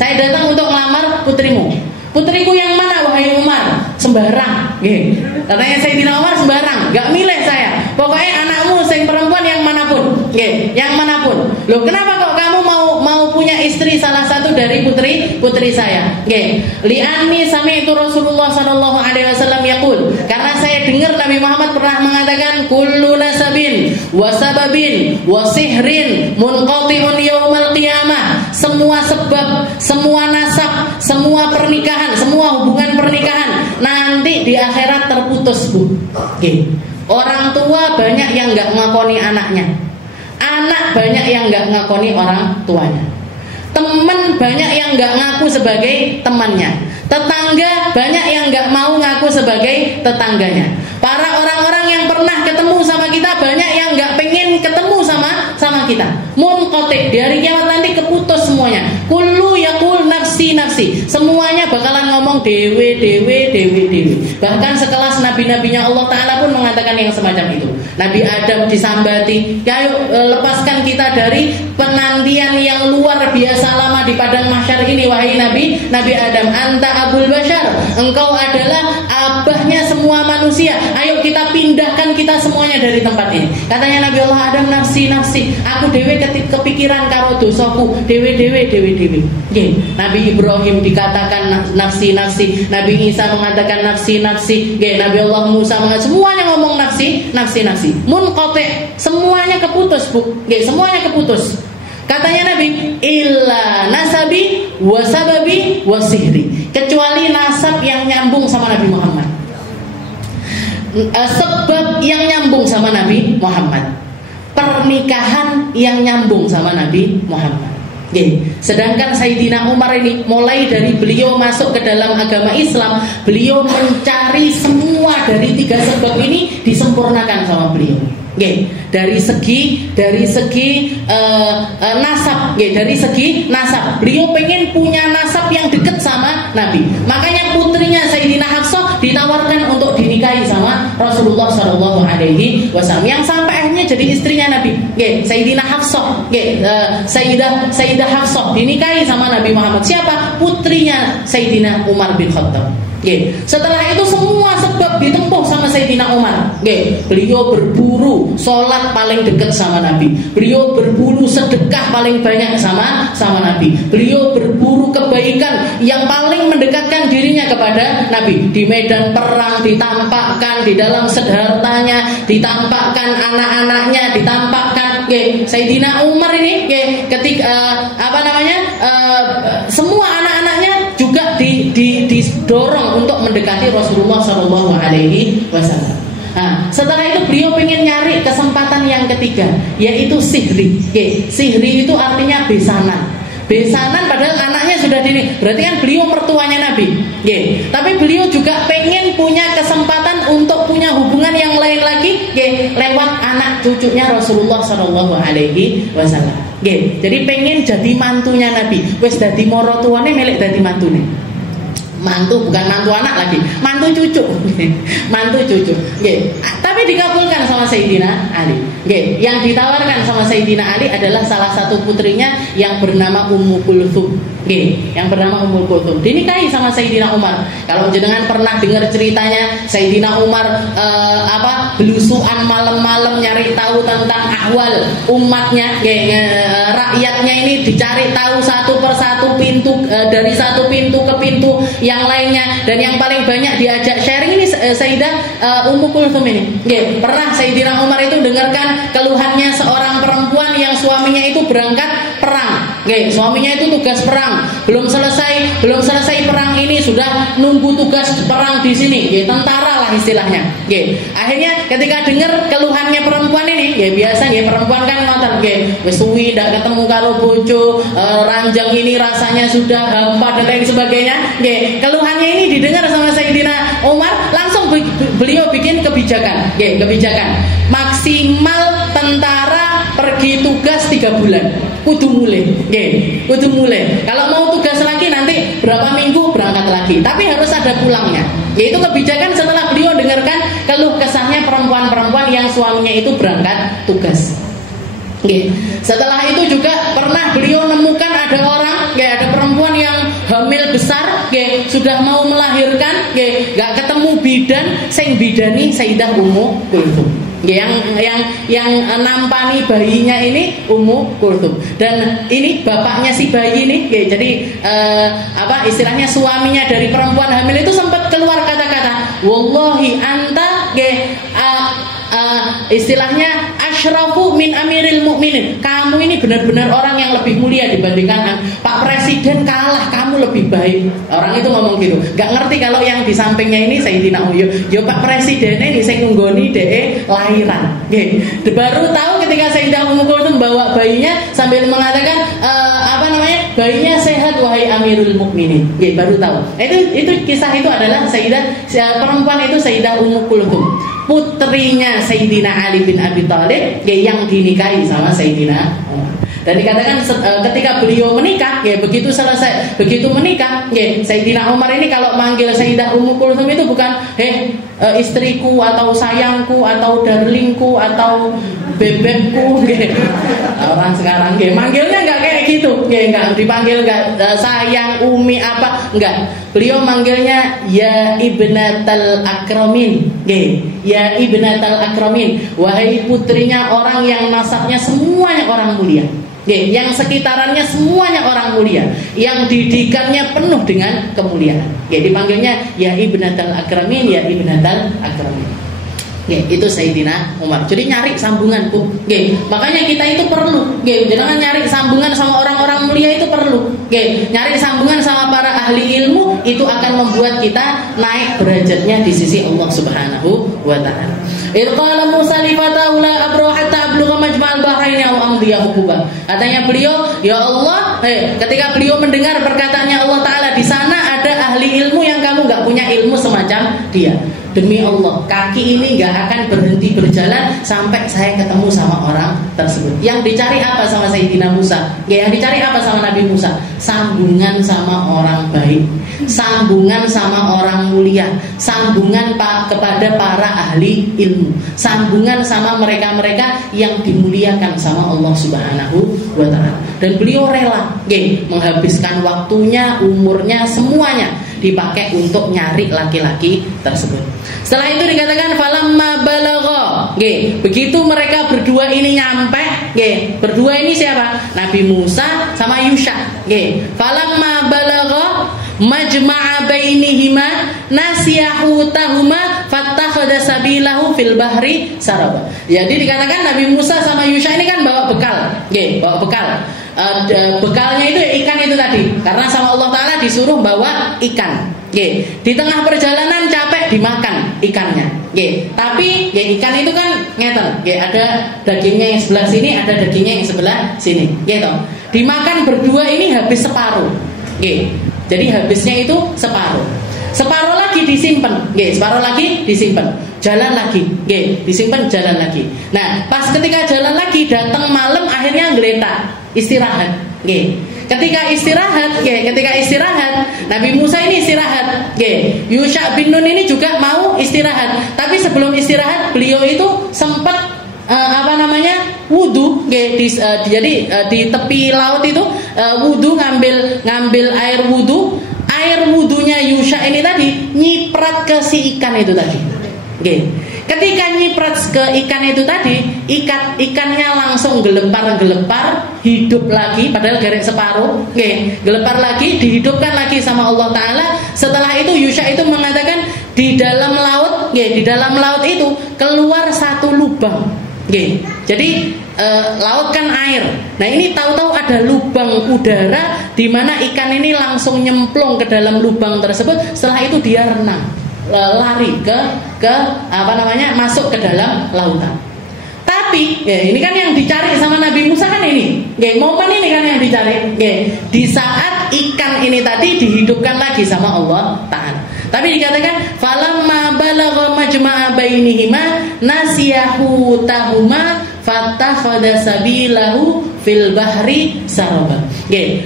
Saya datang untuk melamar putrimu. Putriku yang mana wahai Umar? Sembarang. Katanya Sayyidina Umar sembarang, gak milih saya. Pokoknya anakmu yang perempuan yang manapun. Yang manapun. Loh kenapa kok kamu mau punya istri salah satu dari putri saya? Li'anni sami'tu Rasulullah sallallahu alaihi wasallam yaqul. Karena saya dengar Nabi Muhammad pernah mengatakan kullu nasabin wa sababin wa sihrin munqati'un yaumal qiyamah. Semua sebab, semua nasab, semua pernikahan, semua hubungan pernikahan nanti di akhirat terputus, Bu. Orang tua banyak yang nggak ngakoni anaknya. Anak banyak yang nggak ngakoni orang tuanya. Teman banyak yang nggak ngaku sebagai temannya. Tetangga banyak yang nggak mau ngaku sebagai tetangganya. Para orang-orang yang pernah ketemu sama kita banyak yang nggak pengen ketemu sama kita. Munqati, di hari kiamat nanti keputus semuanya. Kullu yaqul nafsi nafsi. Semuanya bakalan ngomong dewe. Bahkan sekelas nabi-nabinya Allah Ta'ala pun mengatakan yang semacam itu. Nabi Adam disambati, ayo lepaskan kita dari penantian yang luar biasa lama di padang mahsyar ini, wahai Nabi Adam. Anta abul bashar, engkau adalah abahnya semua manusia. Ayo kita pindahkan kita semuanya dari tempat ini. Katanya Nabi Allah Adam, nafsi aku dewe kepikiran karo dosaku, dewe. Nabi Ibrahim dikatakan nafsi. Nabi Isa mengatakan nafsi. Nabi Allah Musa mengatakan, semuanya ngomong nafsi. Munqati, semuanya keputus, Bu. Semuanya keputus. Katanya Nabi, illa nasabi wasababi wasihri, kecuali nasab yang nyambung sama Nabi Muhammad, sebab yang nyambung sama Nabi Muhammad, pernikahan yang nyambung sama Nabi Muhammad. Sedangkan Sayyidina Umar ini mulai dari beliau masuk ke dalam agama Islam, beliau mencari semua dari 3 sebab ini disempurnakan sama beliau. Dari segi nasab, dari segi nasab, beliau pengen punya nasab yang dekat sama Nabi. Makanya putrinya Sayyidina Hafsah ditawarkan untuk dinikahi sama Rasulullah SAW, yang sampai akhirnya jadi istrinya Nabi. Sayyidina Hafsah, Sayyidah Hafsah dinikahi sama Nabi Muhammad. Siapa? Putrinya Sayyidina Umar bin Khattab. Setelah itu semua sebab ditempuh sama Sayyidina Umar. Beliau berburu sholat paling dekat sama Nabi. Beliau berburu sedekah paling banyak sama Nabi. Beliau berburu kebaikan yang paling mendekatkan dirinya kepada Nabi. Di medan perang ditampakkan, di dalam sedartanya ditampakkan, anak-anaknya ditampakkan. Sayyidina Umar ini ketika semua anak-anaknya juga didorong untuk mendekati Rasulullah SAW. Setelah itu beliau pengen nyari kesempatan yang ketiga, yaitu sihri. Sihri itu artinya besanan. Besanan padahal anaknya sudah berarti kan beliau mertuanya Nabi. Tapi beliau juga pengen punya kesempatan untuk punya hubungan yang lain lagi, lewat anak cucunya Rasulullah SAW. Jadi pengen jadi mantunya Nabi. Wes dadi moro tuane melek dadi mantune. Mantu, bukan mantu anak lagi, mantu cucu. Tapi dikabulkan sama Sayyidina Ali. Yang ditawarkan sama Sayyidina Ali adalah salah satu putrinya yang bernama Ummu Kulthum. Yang bernama Ummu Kulthum dinikahi sama Sayyidina Umar. Kalau jenengan pernah dengar ceritanya Sayyidina Umar belusuan malam-malam nyari tahu tentang ahwal umatnya, rakyatnya ini dicari tahu satu persatu pintu, dari satu pintu ke pintu yang lainnya, dan yang paling banyak diajak sharing ini Sayyidah Ummu Kulthum ini. Pernah Sayyidina Umar itu dengarkan keluhannya seorang perempuan yang suaminya itu berangkat perang. Suaminya itu tugas perang, belum selesai perang ini sudah nunggu tugas perang di sini, tentara lah istilahnya. Akhirnya ketika dengar keluhannya perempuan ini, biasa perempuan kan ngotot, wis suwi ndak ketemu karo bojo, ranjang ini rasanya sudah hampa dan lain sebagainya. Keluhannya ini didengar sama Sayyidina Umar, langsung beliau bikin kebijakan maksimal tentara pergi tugas 3 bulan, kudu mulai. Kalau mau tugas lagi nanti berapa minggu berangkat lagi, tapi harus ada pulangnya. Itu kebijakan setelah beliau dengarkan keluh kesahnya perempuan-perempuan yang suaminya itu berangkat tugas. Setelah itu juga pernah beliau nemukan ada orang, ada perempuan yang hamil besar, sudah mau melahirkan, gak ketemu bidan, sing bidani Sayyidah Ummu Kulthum. Yang nampani bayinya ini Ummu Kulthum, dan ini bapaknya si bayi ini. Jadi istilahnya suaminya dari perempuan hamil itu sempat keluar kata-kata wallahi anta istilahnya asyrafu min amiril mukminin. Kamu ini benar-benar orang yang lebih mulia dibandingkan Pak Presiden, kalah, kamu lebih baik. Orang itu ngomong gitu. Gak ngerti kalau yang di sampingnya ini Sayyidina Umar. Yo Pak Presiden ini saya ngunggoni DE lahiran. Nggih. Baru tahu ketika Sayyidina Ummu Kulthum bawa bayinya sambil mengatakan bayinya sehat wahai Amirul Mukminin. Nggih, baru tahu. Itu kisah itu adalah perempuan itu Sayyidah Ummu Kulthum, putrinya Sayyidina Ali bin Abi Thalib yang dinikahi sama Sayyidina Umar. Dan dikatakan ketika beliau menikah, begitu menikah, Sayyidina Umar ini kalau manggil Sayyidah Ummu Kulthum itu bukan istriku atau sayangku atau darlingku atau bebekku, orang sekarang manggilnya nggak kayak gitu, nggak dipanggil sayang, umi apa, nggak. Beliau manggilnya ya ibnatal akramin, ya ibnatal akramin, wahai putrinya orang yang nasabnya semuanya orang mulia. Yang sekitarannya semuanya orang mulia, yang didikannya penuh dengan kemuliaan. Dipanggilnya ya ibnatal akramin, ya ibnatal akramin. Itu Sayyidina Umar. Jadi nyari sambungan, Bu. Makanya kita itu perlu, jangan nyari sambungan sama orang-orang mulia itu perlu. Nyari sambungan sama para ahli ilmu itu akan membuat kita naik derajatnya di sisi Allah Subhanahu wa taala. Qala Musa li fatahu la abru hatta ablugha majma'al bahraini aw amdiya hukuba. Katanya beliau, ya Allah, ketika beliau mendengar perkataannya Allah taala, di sana ada ahli ilmu yang kamu enggak punya ilmu semacam dia. Demi Allah, kaki ini gak akan berhenti berjalan sampai saya ketemu sama orang tersebut. Yang dicari apa sama Sayyidina Musa? Yang dicari apa sama Nabi Musa? Sambungan sama orang baik, sambungan sama orang mulia, sambungan kepada para ahli ilmu, sambungan sama mereka-mereka yang dimuliakan sama Allah Subhanahu wa ta'ala. Dan beliau rela menghabiskan waktunya, umurnya, semuanya dipakai untuk nyari laki-laki tersebut. Setelah itu dikatakan falamma balagha. Begitu mereka berdua ini nyampe, berdua ini siapa? Nabi Musa sama Yusha. Falamma balagha majma'a bainihima nasiyahutahuma fattakhadha sabilahu fil bahri saraba. Jadi dikatakan Nabi Musa sama Yusha ini kan bawa bekal. Bawa bekal. Bekalnya itu ikan itu tadi, karena sama Allah Ta'ala disuruh bawa ikan. Di tengah perjalanan capek dimakan ikannya. Tapi ikan itu kan ngeten, ada dagingnya yang sebelah sini, ada dagingnya yang sebelah sini. Dimakan berdua ini habis separuh. Jadi habisnya itu separuh. Separuh lagi disimpan, separuh lagi disimpan, jalan lagi, disimpan, jalan lagi. Nah, pas ketika jalan lagi datang malam, akhirnya geletak, istirahat. Ketika istirahat, Nabi Musa ini istirahat. Yusha bin Nun ini juga mau istirahat. Tapi sebelum istirahat, beliau itu sempat wudu. Jadi di tepi laut itu wudu, ngambil air wudu. Air wudunya Yusha ini tadi nyiprat ke si ikan itu tadi. Ketika nyiprat ke ikan itu tadi, ikannya langsung gelepar, hidup lagi, padahal garek separuh. Gelepar lagi, dihidupkan lagi sama Allah Ta'ala. Setelah itu Yusha itu mengatakan di dalam laut itu keluar satu lubang. Jadi laut kan air. Nah ini tahu-tahu ada lubang udara di mana ikan ini langsung nyemplung ke dalam lubang tersebut. Setelah itu dia renang, lari ke masuk ke dalam lautan. Tapi ini kan yang dicari sama Nabi Musa kan ini. Momen ini kan yang dicari. Di saat ikan ini tadi dihidupkan lagi sama Allah Ta'ala. Tapi dikatakan falamma balagha majma'a bainihima nasiyahutahuma fattakhadha sabilahu fil bahri saraba.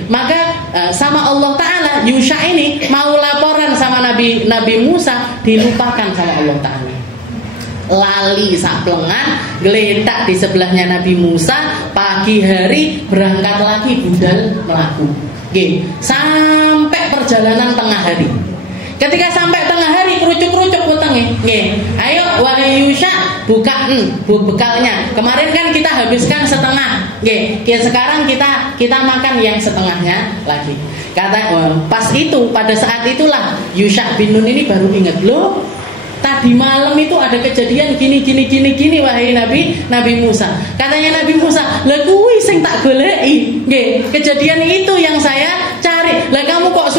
Maka sama Allah Ta'ala Yusha ini mau laporan sama Nabi Musa, dilupakan sama Allah Ta'ala. Lali saplengan, geletak di sebelahnya Nabi Musa. Pagi hari berangkat lagi budal melaku. Sampai perjalanan tengah hari. Ketika sampai tengah hari kerucuk-kerucuk wetenge. Ayo wahai Yusha, buka bekalnya. Kemarin kan kita habiskan setengah. Sekarang kita makan yang setengahnya lagi. Pada saat itulah Yusha bin Nun ini baru ingat, loh, tadi malam itu ada kejadian gini wahai Nabi Musa. Katanya Nabi Musa, "Lah kuwi sing tak goleki." Nggih, kejadian itu yang saya cari. Lah kamu kok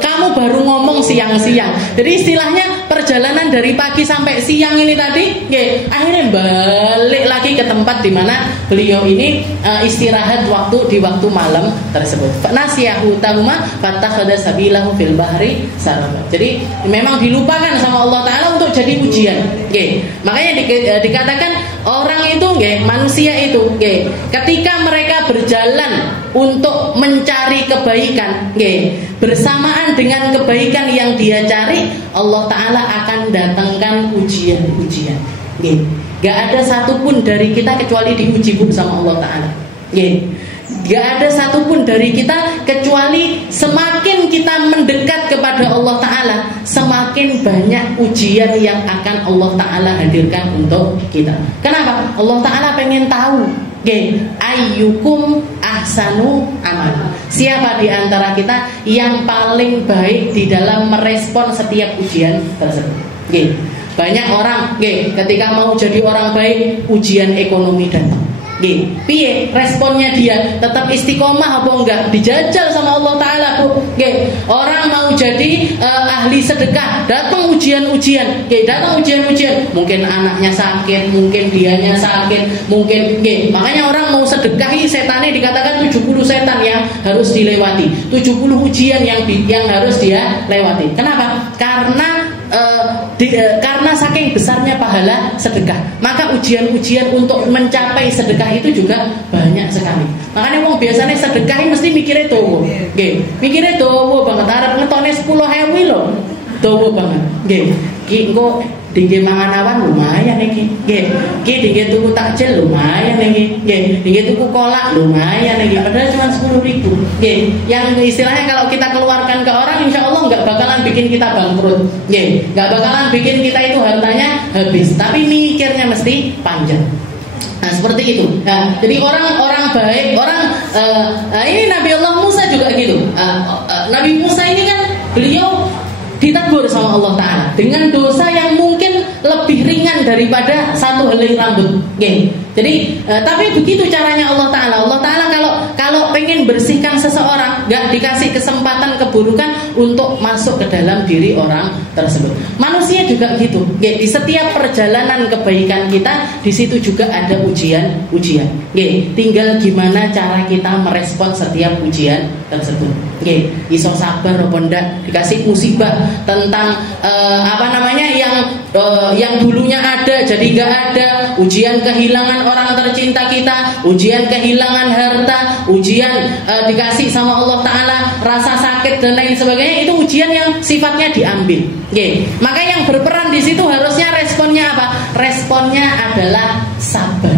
kamu baru ngomong siang-siang. Jadi istilahnya perjalanan dari pagi sampai siang ini tadi, nggih, akhirnya balik lagi ke tempat di mana beliau ini istirahat di waktu malam tersebut. Nasiyahu tahuma fattakhadha sabilahu fil bahri saraba. Jadi memang dilupakan sama Allah Taala untuk jadi ujian. Nggih. Makanya dikatakan orang itu nggih, manusia itu nggih, ketika mereka berjalan untuk mencari kebaikan, nggih, bersamaan dengan kebaikan yang dia cari, Allah Taala akan datangkan ujian-ujian. Nggih. Gak ada satupun dari kita kecuali diuji sama Allah Taala. Nggih. Gak ada satupun dari kita kecuali semakin kita mendekat kepada Allah Ta'ala, semakin banyak ujian yang akan Allah Ta'ala hadirkan untuk kita. Kenapa? Allah Ta'ala pengen tahu, ayyukum ahsanu amal. Siapa di antara kita yang paling baik di dalam merespon setiap ujian tersebut. Banyak orang ketika mau jadi orang baik, ujian ekonomi datang. Piye responnya dia? Tetap istiqomah apa enggak? Dijajal sama Allah Ta'ala, Bu. Orang mau jadi ahli sedekah, datang ujian-ujian. Datang ujian-ujian. Mungkin anaknya sakit, mungkin dianya sakit, mungkin makanya orang mau sedekahi, setannya dikatakan 70 setan yang harus dilewati, 70 ujian yang harus dia lewati. Kenapa? Karena saking besarnya pahala sedekah, maka ujian-ujian untuk mencapai sedekah itu juga banyak sekali. Makanya wong biasanya sedekah mesti mikirnya dowo. Mikirnya dowo banget, arep ngetone 10.000 lho. Dowo banget. Ki engko dingge mangan awan lumayan iki. Ki dingge tuku takjil lumayan iki. Dingge tuku kolak lumayan iki. Padahal cuma 10.000. Yang istilahnya kalau kita keluarkan ke orang, insya Allah nggak bakalan bikin kita bangkrut. Nggak bakalan bikin kita itu hartanya habis. Tapi mikirnya mesti panjang. Nah seperti itu. Jadi orang baik, ini Nabi Allah Musa juga gitu. Nabi Musa ini kan beliau ditegur sama Allah Ta'ala dengan dosa yang mungkin lebih ringan daripada satu helai rambut. Jadi tapi begitu caranya Allah Ta'ala. Allah Ta'ala kalau pengen bersihkan seseorang, gak dikasih kesempatan keburukan untuk masuk ke dalam diri orang tersebut. Manusia juga gitu. Di setiap perjalanan kebaikan kita, di situ juga ada ujian. Tinggal gimana cara kita merespon setiap ujian tersebut. Iso sabar apa ndak, dikasih musibah tentang yang dulunya ada jadi nggak ada, ujian kehilangan orang tercinta kita, ujian kehilangan harta, ujian dikasih sama Allah Ta'ala rasa sakit dan lain sebagainya, itu ujian yang sifatnya diambil. Maka yang berperan di situ harusnya responnya apa? Responnya adalah sabar.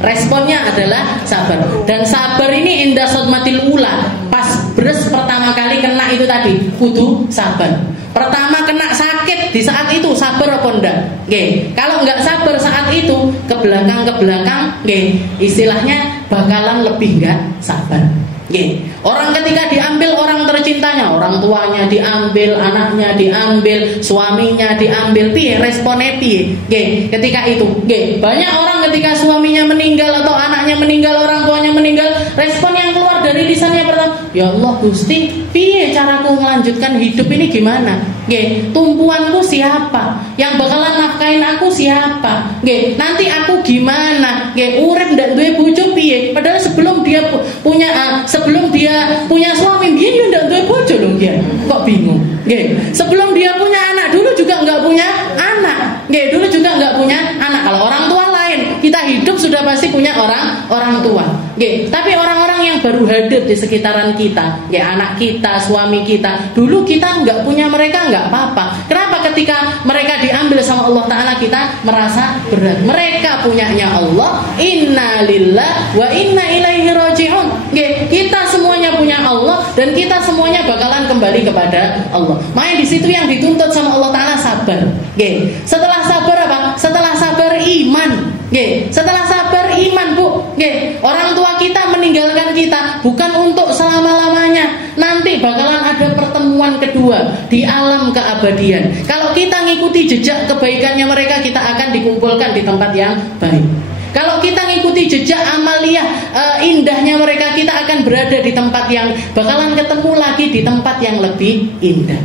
Responnya adalah sabar. Dan sabar ini indah sodmatil ula, pas beres pertama kali kena itu tadi kudu sabar. Pertama kena sakit di saat itu sabar apa enggak? Kalau enggak sabar saat itu, ke belakang istilahnya bakalan lebih enggak sabar. Orang ketika diambil orang tercintanya, orang tuanya diambil, anaknya diambil, suaminya diambil, piye responnya piye? Ketika itu, banyak orang ketika suaminya meninggal atau anaknya meninggal, orang tuanya meninggal, respon yang keluar dari lisannya pertama, ya Allah Gusti, piye caraku melanjutkan hidup ini gimana? Tumpuanku siapa? Yang bakalan nafkahin aku siapa? Nanti aku gimana? Urip ndak duwe bojo piye? Padahal sebelum dia punya suami biyen yo ndak duwe bojo lho dia. Kok bingung? Sebelum dia punya anak dulu juga enggak punya anak. Dulu juga enggak punya anak. Kalau orang tua lain, kita hidup sudah pasti punya orang tua. Tapi orang-orang yang baru hadir di sekitaran kita, anak kita, suami kita, dulu kita enggak punya mereka enggak apa-apa. Kenapa ketika mereka diambil sama Allah Ta'ala kita merasa berat? Mereka punyanya Allah, inna lillah wa inna ilaihi raji'un. Kita semuanya punya Allah dan kita semuanya bakalan kembali kepada Allah. Makanya di situ yang dituntut sama Allah Ta'ala sabar. Setelah sabar apa? Setelah sabar iman. Setelah sabar iman, Bu. Orang tua kita meninggalkan kita bukan untuk selama-lamanya. Nanti bakalan ada pertemuan kedua di alam keabadian. Kalau kita ngikuti jejak kebaikannya mereka, kita akan dikumpulkan di tempat yang baik. Kalau kita ngikuti jejak amaliyah indahnya mereka, kita akan berada di tempat yang bakalan ketemu lagi di tempat yang lebih indah.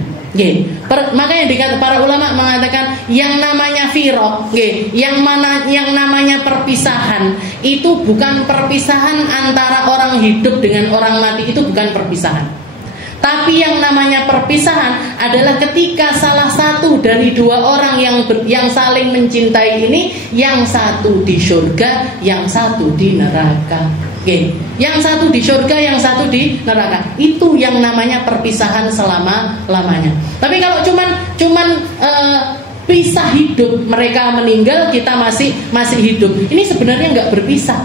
Makanya para ulama mengatakan yang namanya firaq, yang namanya perpisahan itu bukan perpisahan antara orang hidup dengan orang mati, itu bukan perpisahan. Tapi yang namanya perpisahan adalah ketika salah satu dari dua orang yang saling mencintai ini, yang satu di surga, yang satu di neraka. Yang satu di surga, yang satu di neraka. Itu yang namanya perpisahan selama-lamanya. Tapi kalau cuman pisah hidup, mereka meninggal, kita masih hidup, ini sebenarnya nggak berpisah.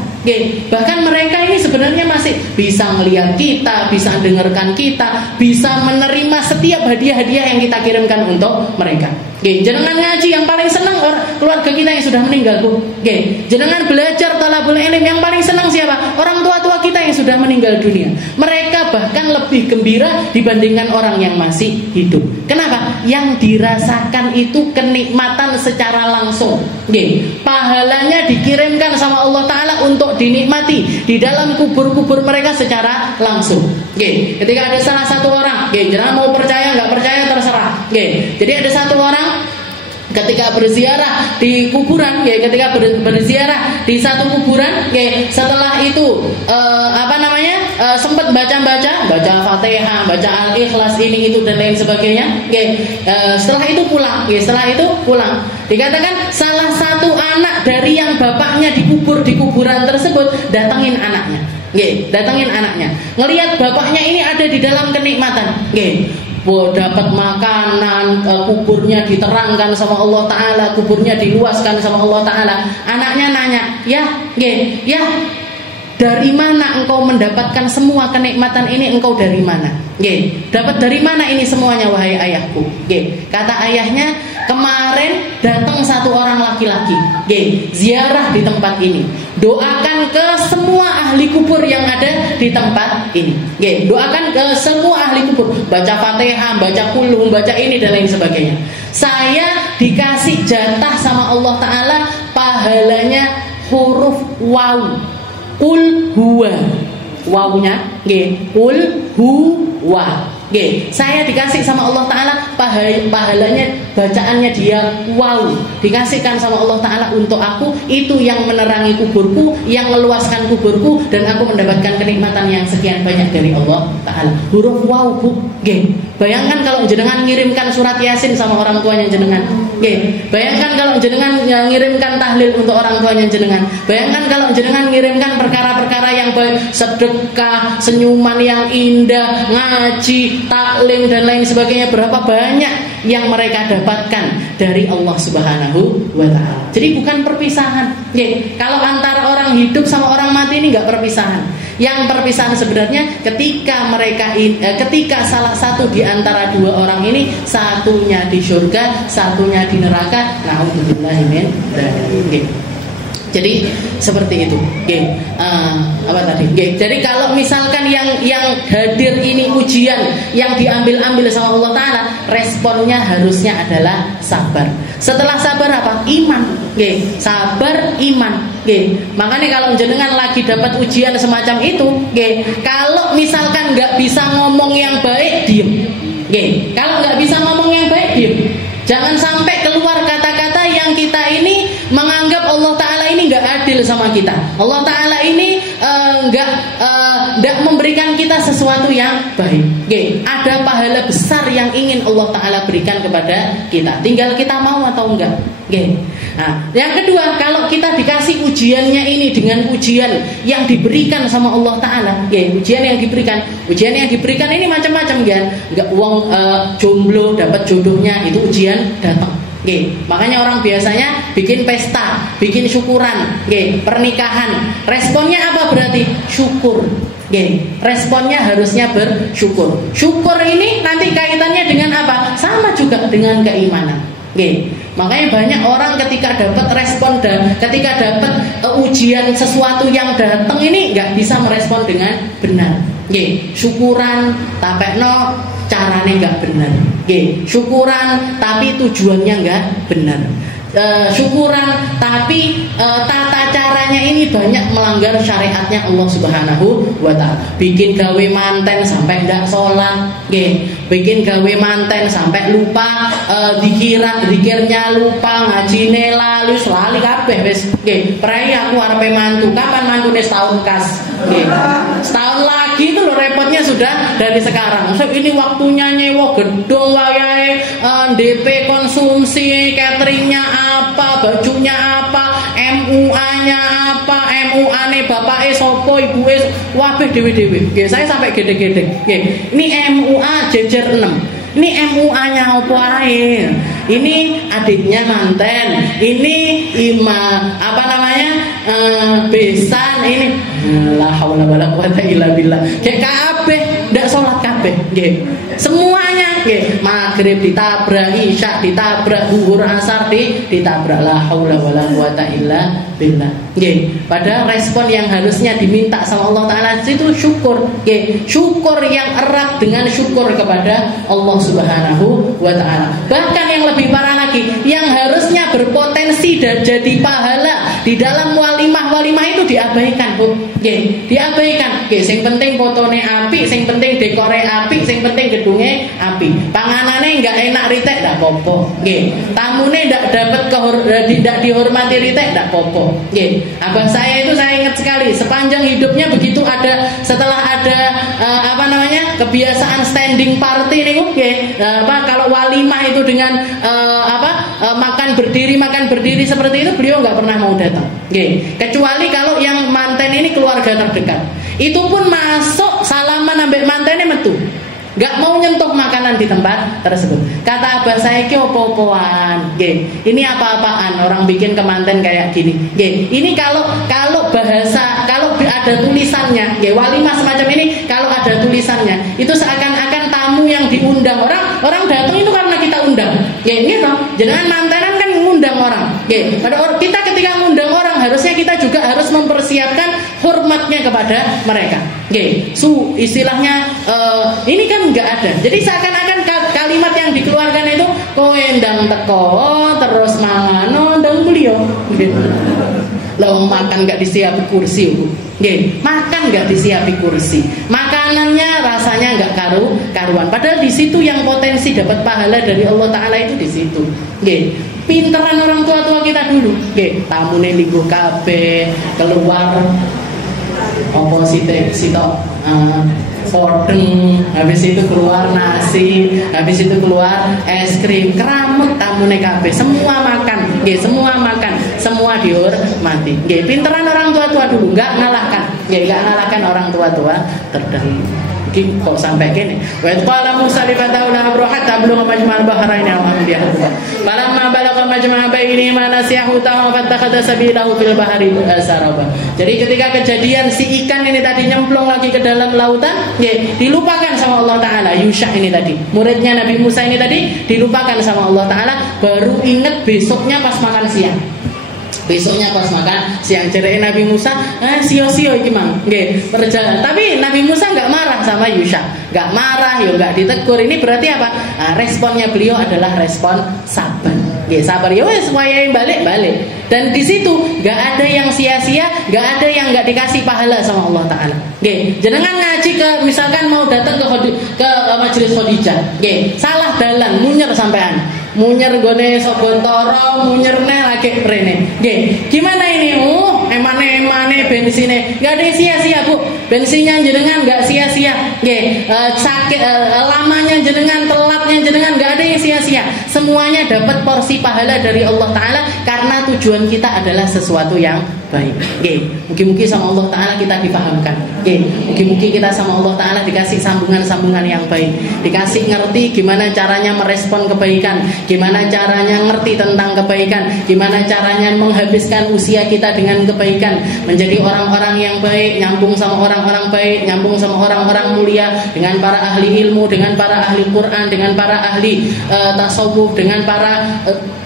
Bahkan mereka ini sebenarnya masih bisa melihat kita, bisa dengarkan kita, bisa menerima setiap hadiah-hadiah yang kita kirimkan untuk mereka. Jenengan ngaji yang paling senang keluarga kita yang sudah meninggal, Bu. Jenengan belajar talabul ilm yang paling senang siapa? Orang tua-tua kita yang sudah meninggal dunia. Mereka bahkan lebih gembira dibandingkan orang yang masih hidup. Kenapa? Yang dirasakan itu kenikmatan secara langsung. Pahalanya dikirimkan sama Allah Ta'ala untuk dinikmati di dalam kubur-kubur mereka secara langsung. Ketika ada salah satu orang, jangan mau percaya nggak percaya terserah. Jadi ada satu orang ketika berziarah di kuburan, ketika berziarah di satu kuburan, setelah itu sempat baca Fatihah, baca Al-Ikhlas, ini itu dan lain sebagainya. Setelah itu pulang. Dikatakan salah satu anak dari yang bapaknya dikubur di kuburan tersebut datangin anaknya. Ngelihat bapaknya ini ada di dalam kenikmatan. Dapat makanan, kuburnya diterangkan sama Allah Ta'ala, kuburnya diluaskan sama Allah Ta'ala. Anaknya nanya, ya, dari mana engkau mendapatkan semua kenikmatan ini? Engkau dari mana? Dapat dari mana ini semuanya, wahai ayahku? Kata ayahnya, kemarin datang satu orang laki-laki, ziarah di tempat ini. Doakan ke semua ahli kubur yang ada di tempat ini. Doakan ke semua ahli kubur, baca Fatihah, baca kulhum, baca ini dan lain sebagainya. Saya dikasih jatah sama Allah Ta'ala, pahalanya huruf waw. Qul huwa, wawunya qul huwa. Saya dikasih sama Allah Ta'ala pahalanya, bacaannya dia wow, dikasihkan sama Allah Ta'ala untuk aku. Itu yang menerangi kuburku, yang meluaskan kuburku, dan aku mendapatkan kenikmatan yang sekian banyak dari Allah Ta'ala. Huruf wow, Bu. Bayangkan kalau jenengan ngirimkan surat Yasin sama orang tuanya jenengan. Bayangkan kalau jenengan ngirimkan tahlil untuk orang tuanya jenengan. Bayangkan kalau jenengan ngirimkan perkara-perkara yang baik, sedekah, senyuman yang indah, ngaji, taklim dan lain sebagainya, berapa banyak yang mereka dapatkan dari Allah Subhanahu wa Ta'ala. Jadi bukan perpisahan. Kalau antara orang hidup sama orang mati ini enggak perpisahan. Yang perpisahan sebenarnya ketika salah satu di antara dua orang ini, satunya di surga, satunya di neraka. Na'udzubillahi min dzalik. Jadi seperti itu. Jadi kalau misalkan yang hadir ini ujian yang diambil sama Allah Ta'ala, responnya harusnya adalah sabar. Setelah sabar apa? Iman. Sabar, iman. Makanya kalau jenengan lagi dapat ujian semacam itu, kalau misalkan nggak bisa ngomong yang baik, diem. Kalau nggak bisa ngomong yang baik, diem. Jangan sampai keluar kata-kata yang kita ini menganggap Allah Ta'ala ini nggak adil sama kita. Allah Ta'ala ini nggak memberikan kita sesuatu yang baik. Ada pahala besar yang ingin Allah Ta'ala berikan kepada kita. Tinggal kita mau atau enggak. Nah, yang kedua, kalau kita dikasih ujiannya ini dengan ujian yang diberikan sama Allah Ta'ala, ujian yang diberikan ini macam-macam, nggak uang jomblo dapat jodohnya, itu ujian datang. Makanya orang biasanya bikin pesta, bikin syukuran, pernikahan. Responnya apa berarti? Syukur. Responnya harusnya bersyukur. Syukur ini nanti kaitannya dengan apa? Sama juga dengan keimanan. Makanya banyak orang ketika dapat respon dan ketika dapat ujian sesuatu yang datang ini nggak bisa merespon dengan benar. Syukuran tapi no caranya nggak benar. Syukuran tapi tujuannya nggak benar. Syukuran tapi tata caranya ini banyak melanggar syariatnya Allah Subhanahu wa ta'ala. Bikin gawe manten sampai ndak sholat, bikin gawe manten sampai lupa dikirnya lupa, ngajine lali kabeh wis. Prai aku arepe mantu, kapan mantune setahun kas. Setahun lagi itu loh repotnya sudah dari sekarang. So, ini waktunya nyewa gedung wayahe, DP konsumsi, cateringnya apa, bajunya apa, MUA-nya apa, MUA-ne bapake sapa, ibuke wabeh dhewe-dhewe. Saya sampai gede-gede. Ini MUA jejer 6. Ini MUA-nya apa ae? Ini adiknya manten. Ini besan ini. La haula wala quwata illa billah. Kabeh ndak salat kabeh, semuanya, maghrib ditabrak, isya ditabrak, zuhur asar ditabrak. La haula wala quwata illa billah. Padahal respon yang harusnya diminta sama Allah Taala itu syukur. Syukur yang erat dengan syukur kepada Allah Subhanahu wa ta'ala. Bahkan yang lebih parah lagi, yang harusnya berpotensi dan jadi pahala di dalam walimah itu diabaikan, Bu. Diabaikan. Sing penting fotone apik, sing penting dekore apik, sing penting gedunge apik. Panganane enggak enak ritek ndak popo. Tamune ndak dihormati ritek ndak popo. Abah saya itu saya ingat sekali, sepanjang hidupnya begitu ada setelah ada kebiasaan standing party niku, kalau walimah itu dengan makan berdiri seperti itu, beliau nggak pernah mau datang. Kecuali kalau yang manten ini keluarga terdekat. Itu pun masuk salaman ambek mantennya metu. Gak mau nyentuh makanan di tempat tersebut. Kata abah saya, ki opo-opoan. Ini apa-apaan orang bikin ke manten kayak gini. Ini kalau bahasa, kalau ada tulisannya, walimah semacam ini kalau ada tulisannya, itu seakan-akan tamu yang diundang orang datang itu karena kita undang. Gitu. Jangan mantenan kan ngundang orang. Pada kita ketika ngundang orang harusnya kita juga harus mempersiapkan hormatnya kepada mereka. Istilahnya ini kan nggak ada. Jadi seakan-akan kalimat yang dikeluarkan itu kowe ndang teko terus mangan ndang beliau. Lalu makan nggak disiapi kursi, Bu. Makan nggak disiapi kursi. Makanannya rasanya nggak karuan. Padahal di situ yang potensi dapat pahala dari Allah Taala itu di situ. Pinteran orang tua kita dulu. Tamune linggo kabeh keluar opo podeng, habis itu keluar nasi, habis itu keluar es krim, keramut tamune kabeh, semua makan, semua dihormati. Pinteran orang tua dulu, nggak ngalahkan orang tua terdahulu. Kok sampai gini? Wa qala Musa li fatahu la abru hatta blugha majma'al bahrain aw amdiya. Falamma balagha majma'a bainihima nasiyahu ta'ama fattakhadha sabilahu fil bahri saraba. Jadi ketika kejadian si ikan ini tadi nyemplung lagi ke dalam lautan, dilupakan sama Allah Taala. Yusha ini tadi, muridnya Nabi Musa ini tadi dilupakan sama Allah Taala, baru ingat besoknya pas makan siang. Cerai Nabi Musa, sio-sio iki mang, berjalan. Tapi Nabi Musa nggak marah sama Yusha, nggak marah, nggak ditegur. Ini berarti apa? Responnya beliau adalah respon sabar. Sabar, wes wayahe balik. Dan di situ nggak ada yang sia-sia, nggak ada yang nggak dikasih pahala sama Allah Taala. Jenengan ngaji misalkan mau datang ke majelis Khadijah, salah dalan, munyer sampean. Munyer gone Sobontoro, munyerne lagi rene. Gimana ini? Emane bensinnya nggak ada sia-sia, Bu. Bensinnya jenengan nggak sia-sia. Sakit lamanya jenengan, telatnya jenengan, nggak ada yang sia-sia. Semuanya dapat porsi pahala dari Allah Taala karena tujuan kita adalah sesuatu yang baik. Mungkin sama Allah Taala kita dipahamkan. Mungkin kita sama Allah Taala dikasih sambungan-sambungan yang baik, dikasih ngerti gimana caranya merespon kebaikan, gimana caranya ngerti tentang kebaikan, gimana caranya menghabiskan usia kita dengan kebaikan, menjadi orang-orang yang baik, nyambung sama orang-orang baik, nyambung sama orang-orang mulia, dengan para ahli ilmu, dengan para ahli Quran, dengan dengan para ahli tasawuf, dengan para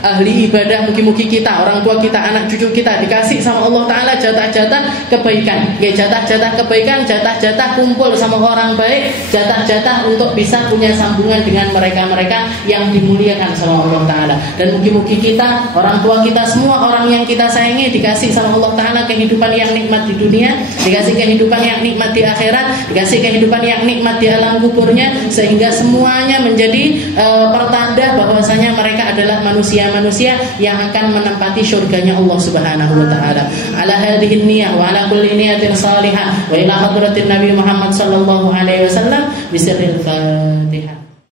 ahli ibadah. Mugi-mugi kita, orang tua kita, anak cucu kita dikasih sama Allah Ta'ala jatah-jatah kebaikan, ya, jatah-jatah kebaikan, jatah-jatah kumpul sama orang baik, jatah-jatah untuk bisa punya sambungan dengan mereka-mereka yang dimuliakan sama Allah Ta'ala. Dan mugi-mugi kita, orang tua kita, semua orang yang kita sayangi dikasih sama Allah Ta'ala kehidupan yang nikmat di dunia, dikasih kehidupan yang nikmat di akhirat, dikasih kehidupan yang nikmat di alam kuburnya, sehingga semuanya menjadi pertanda bahwasanya mereka adalah manusia-manusia yang akan menempati surganya Allah Subhanahu wa Ta'ala. Ala hadhihi niyah wa ala kulli niyatin salihah wa ila hadratin Nabi Muhammad sallallahu alaihi wasallam bisirril Fatihah.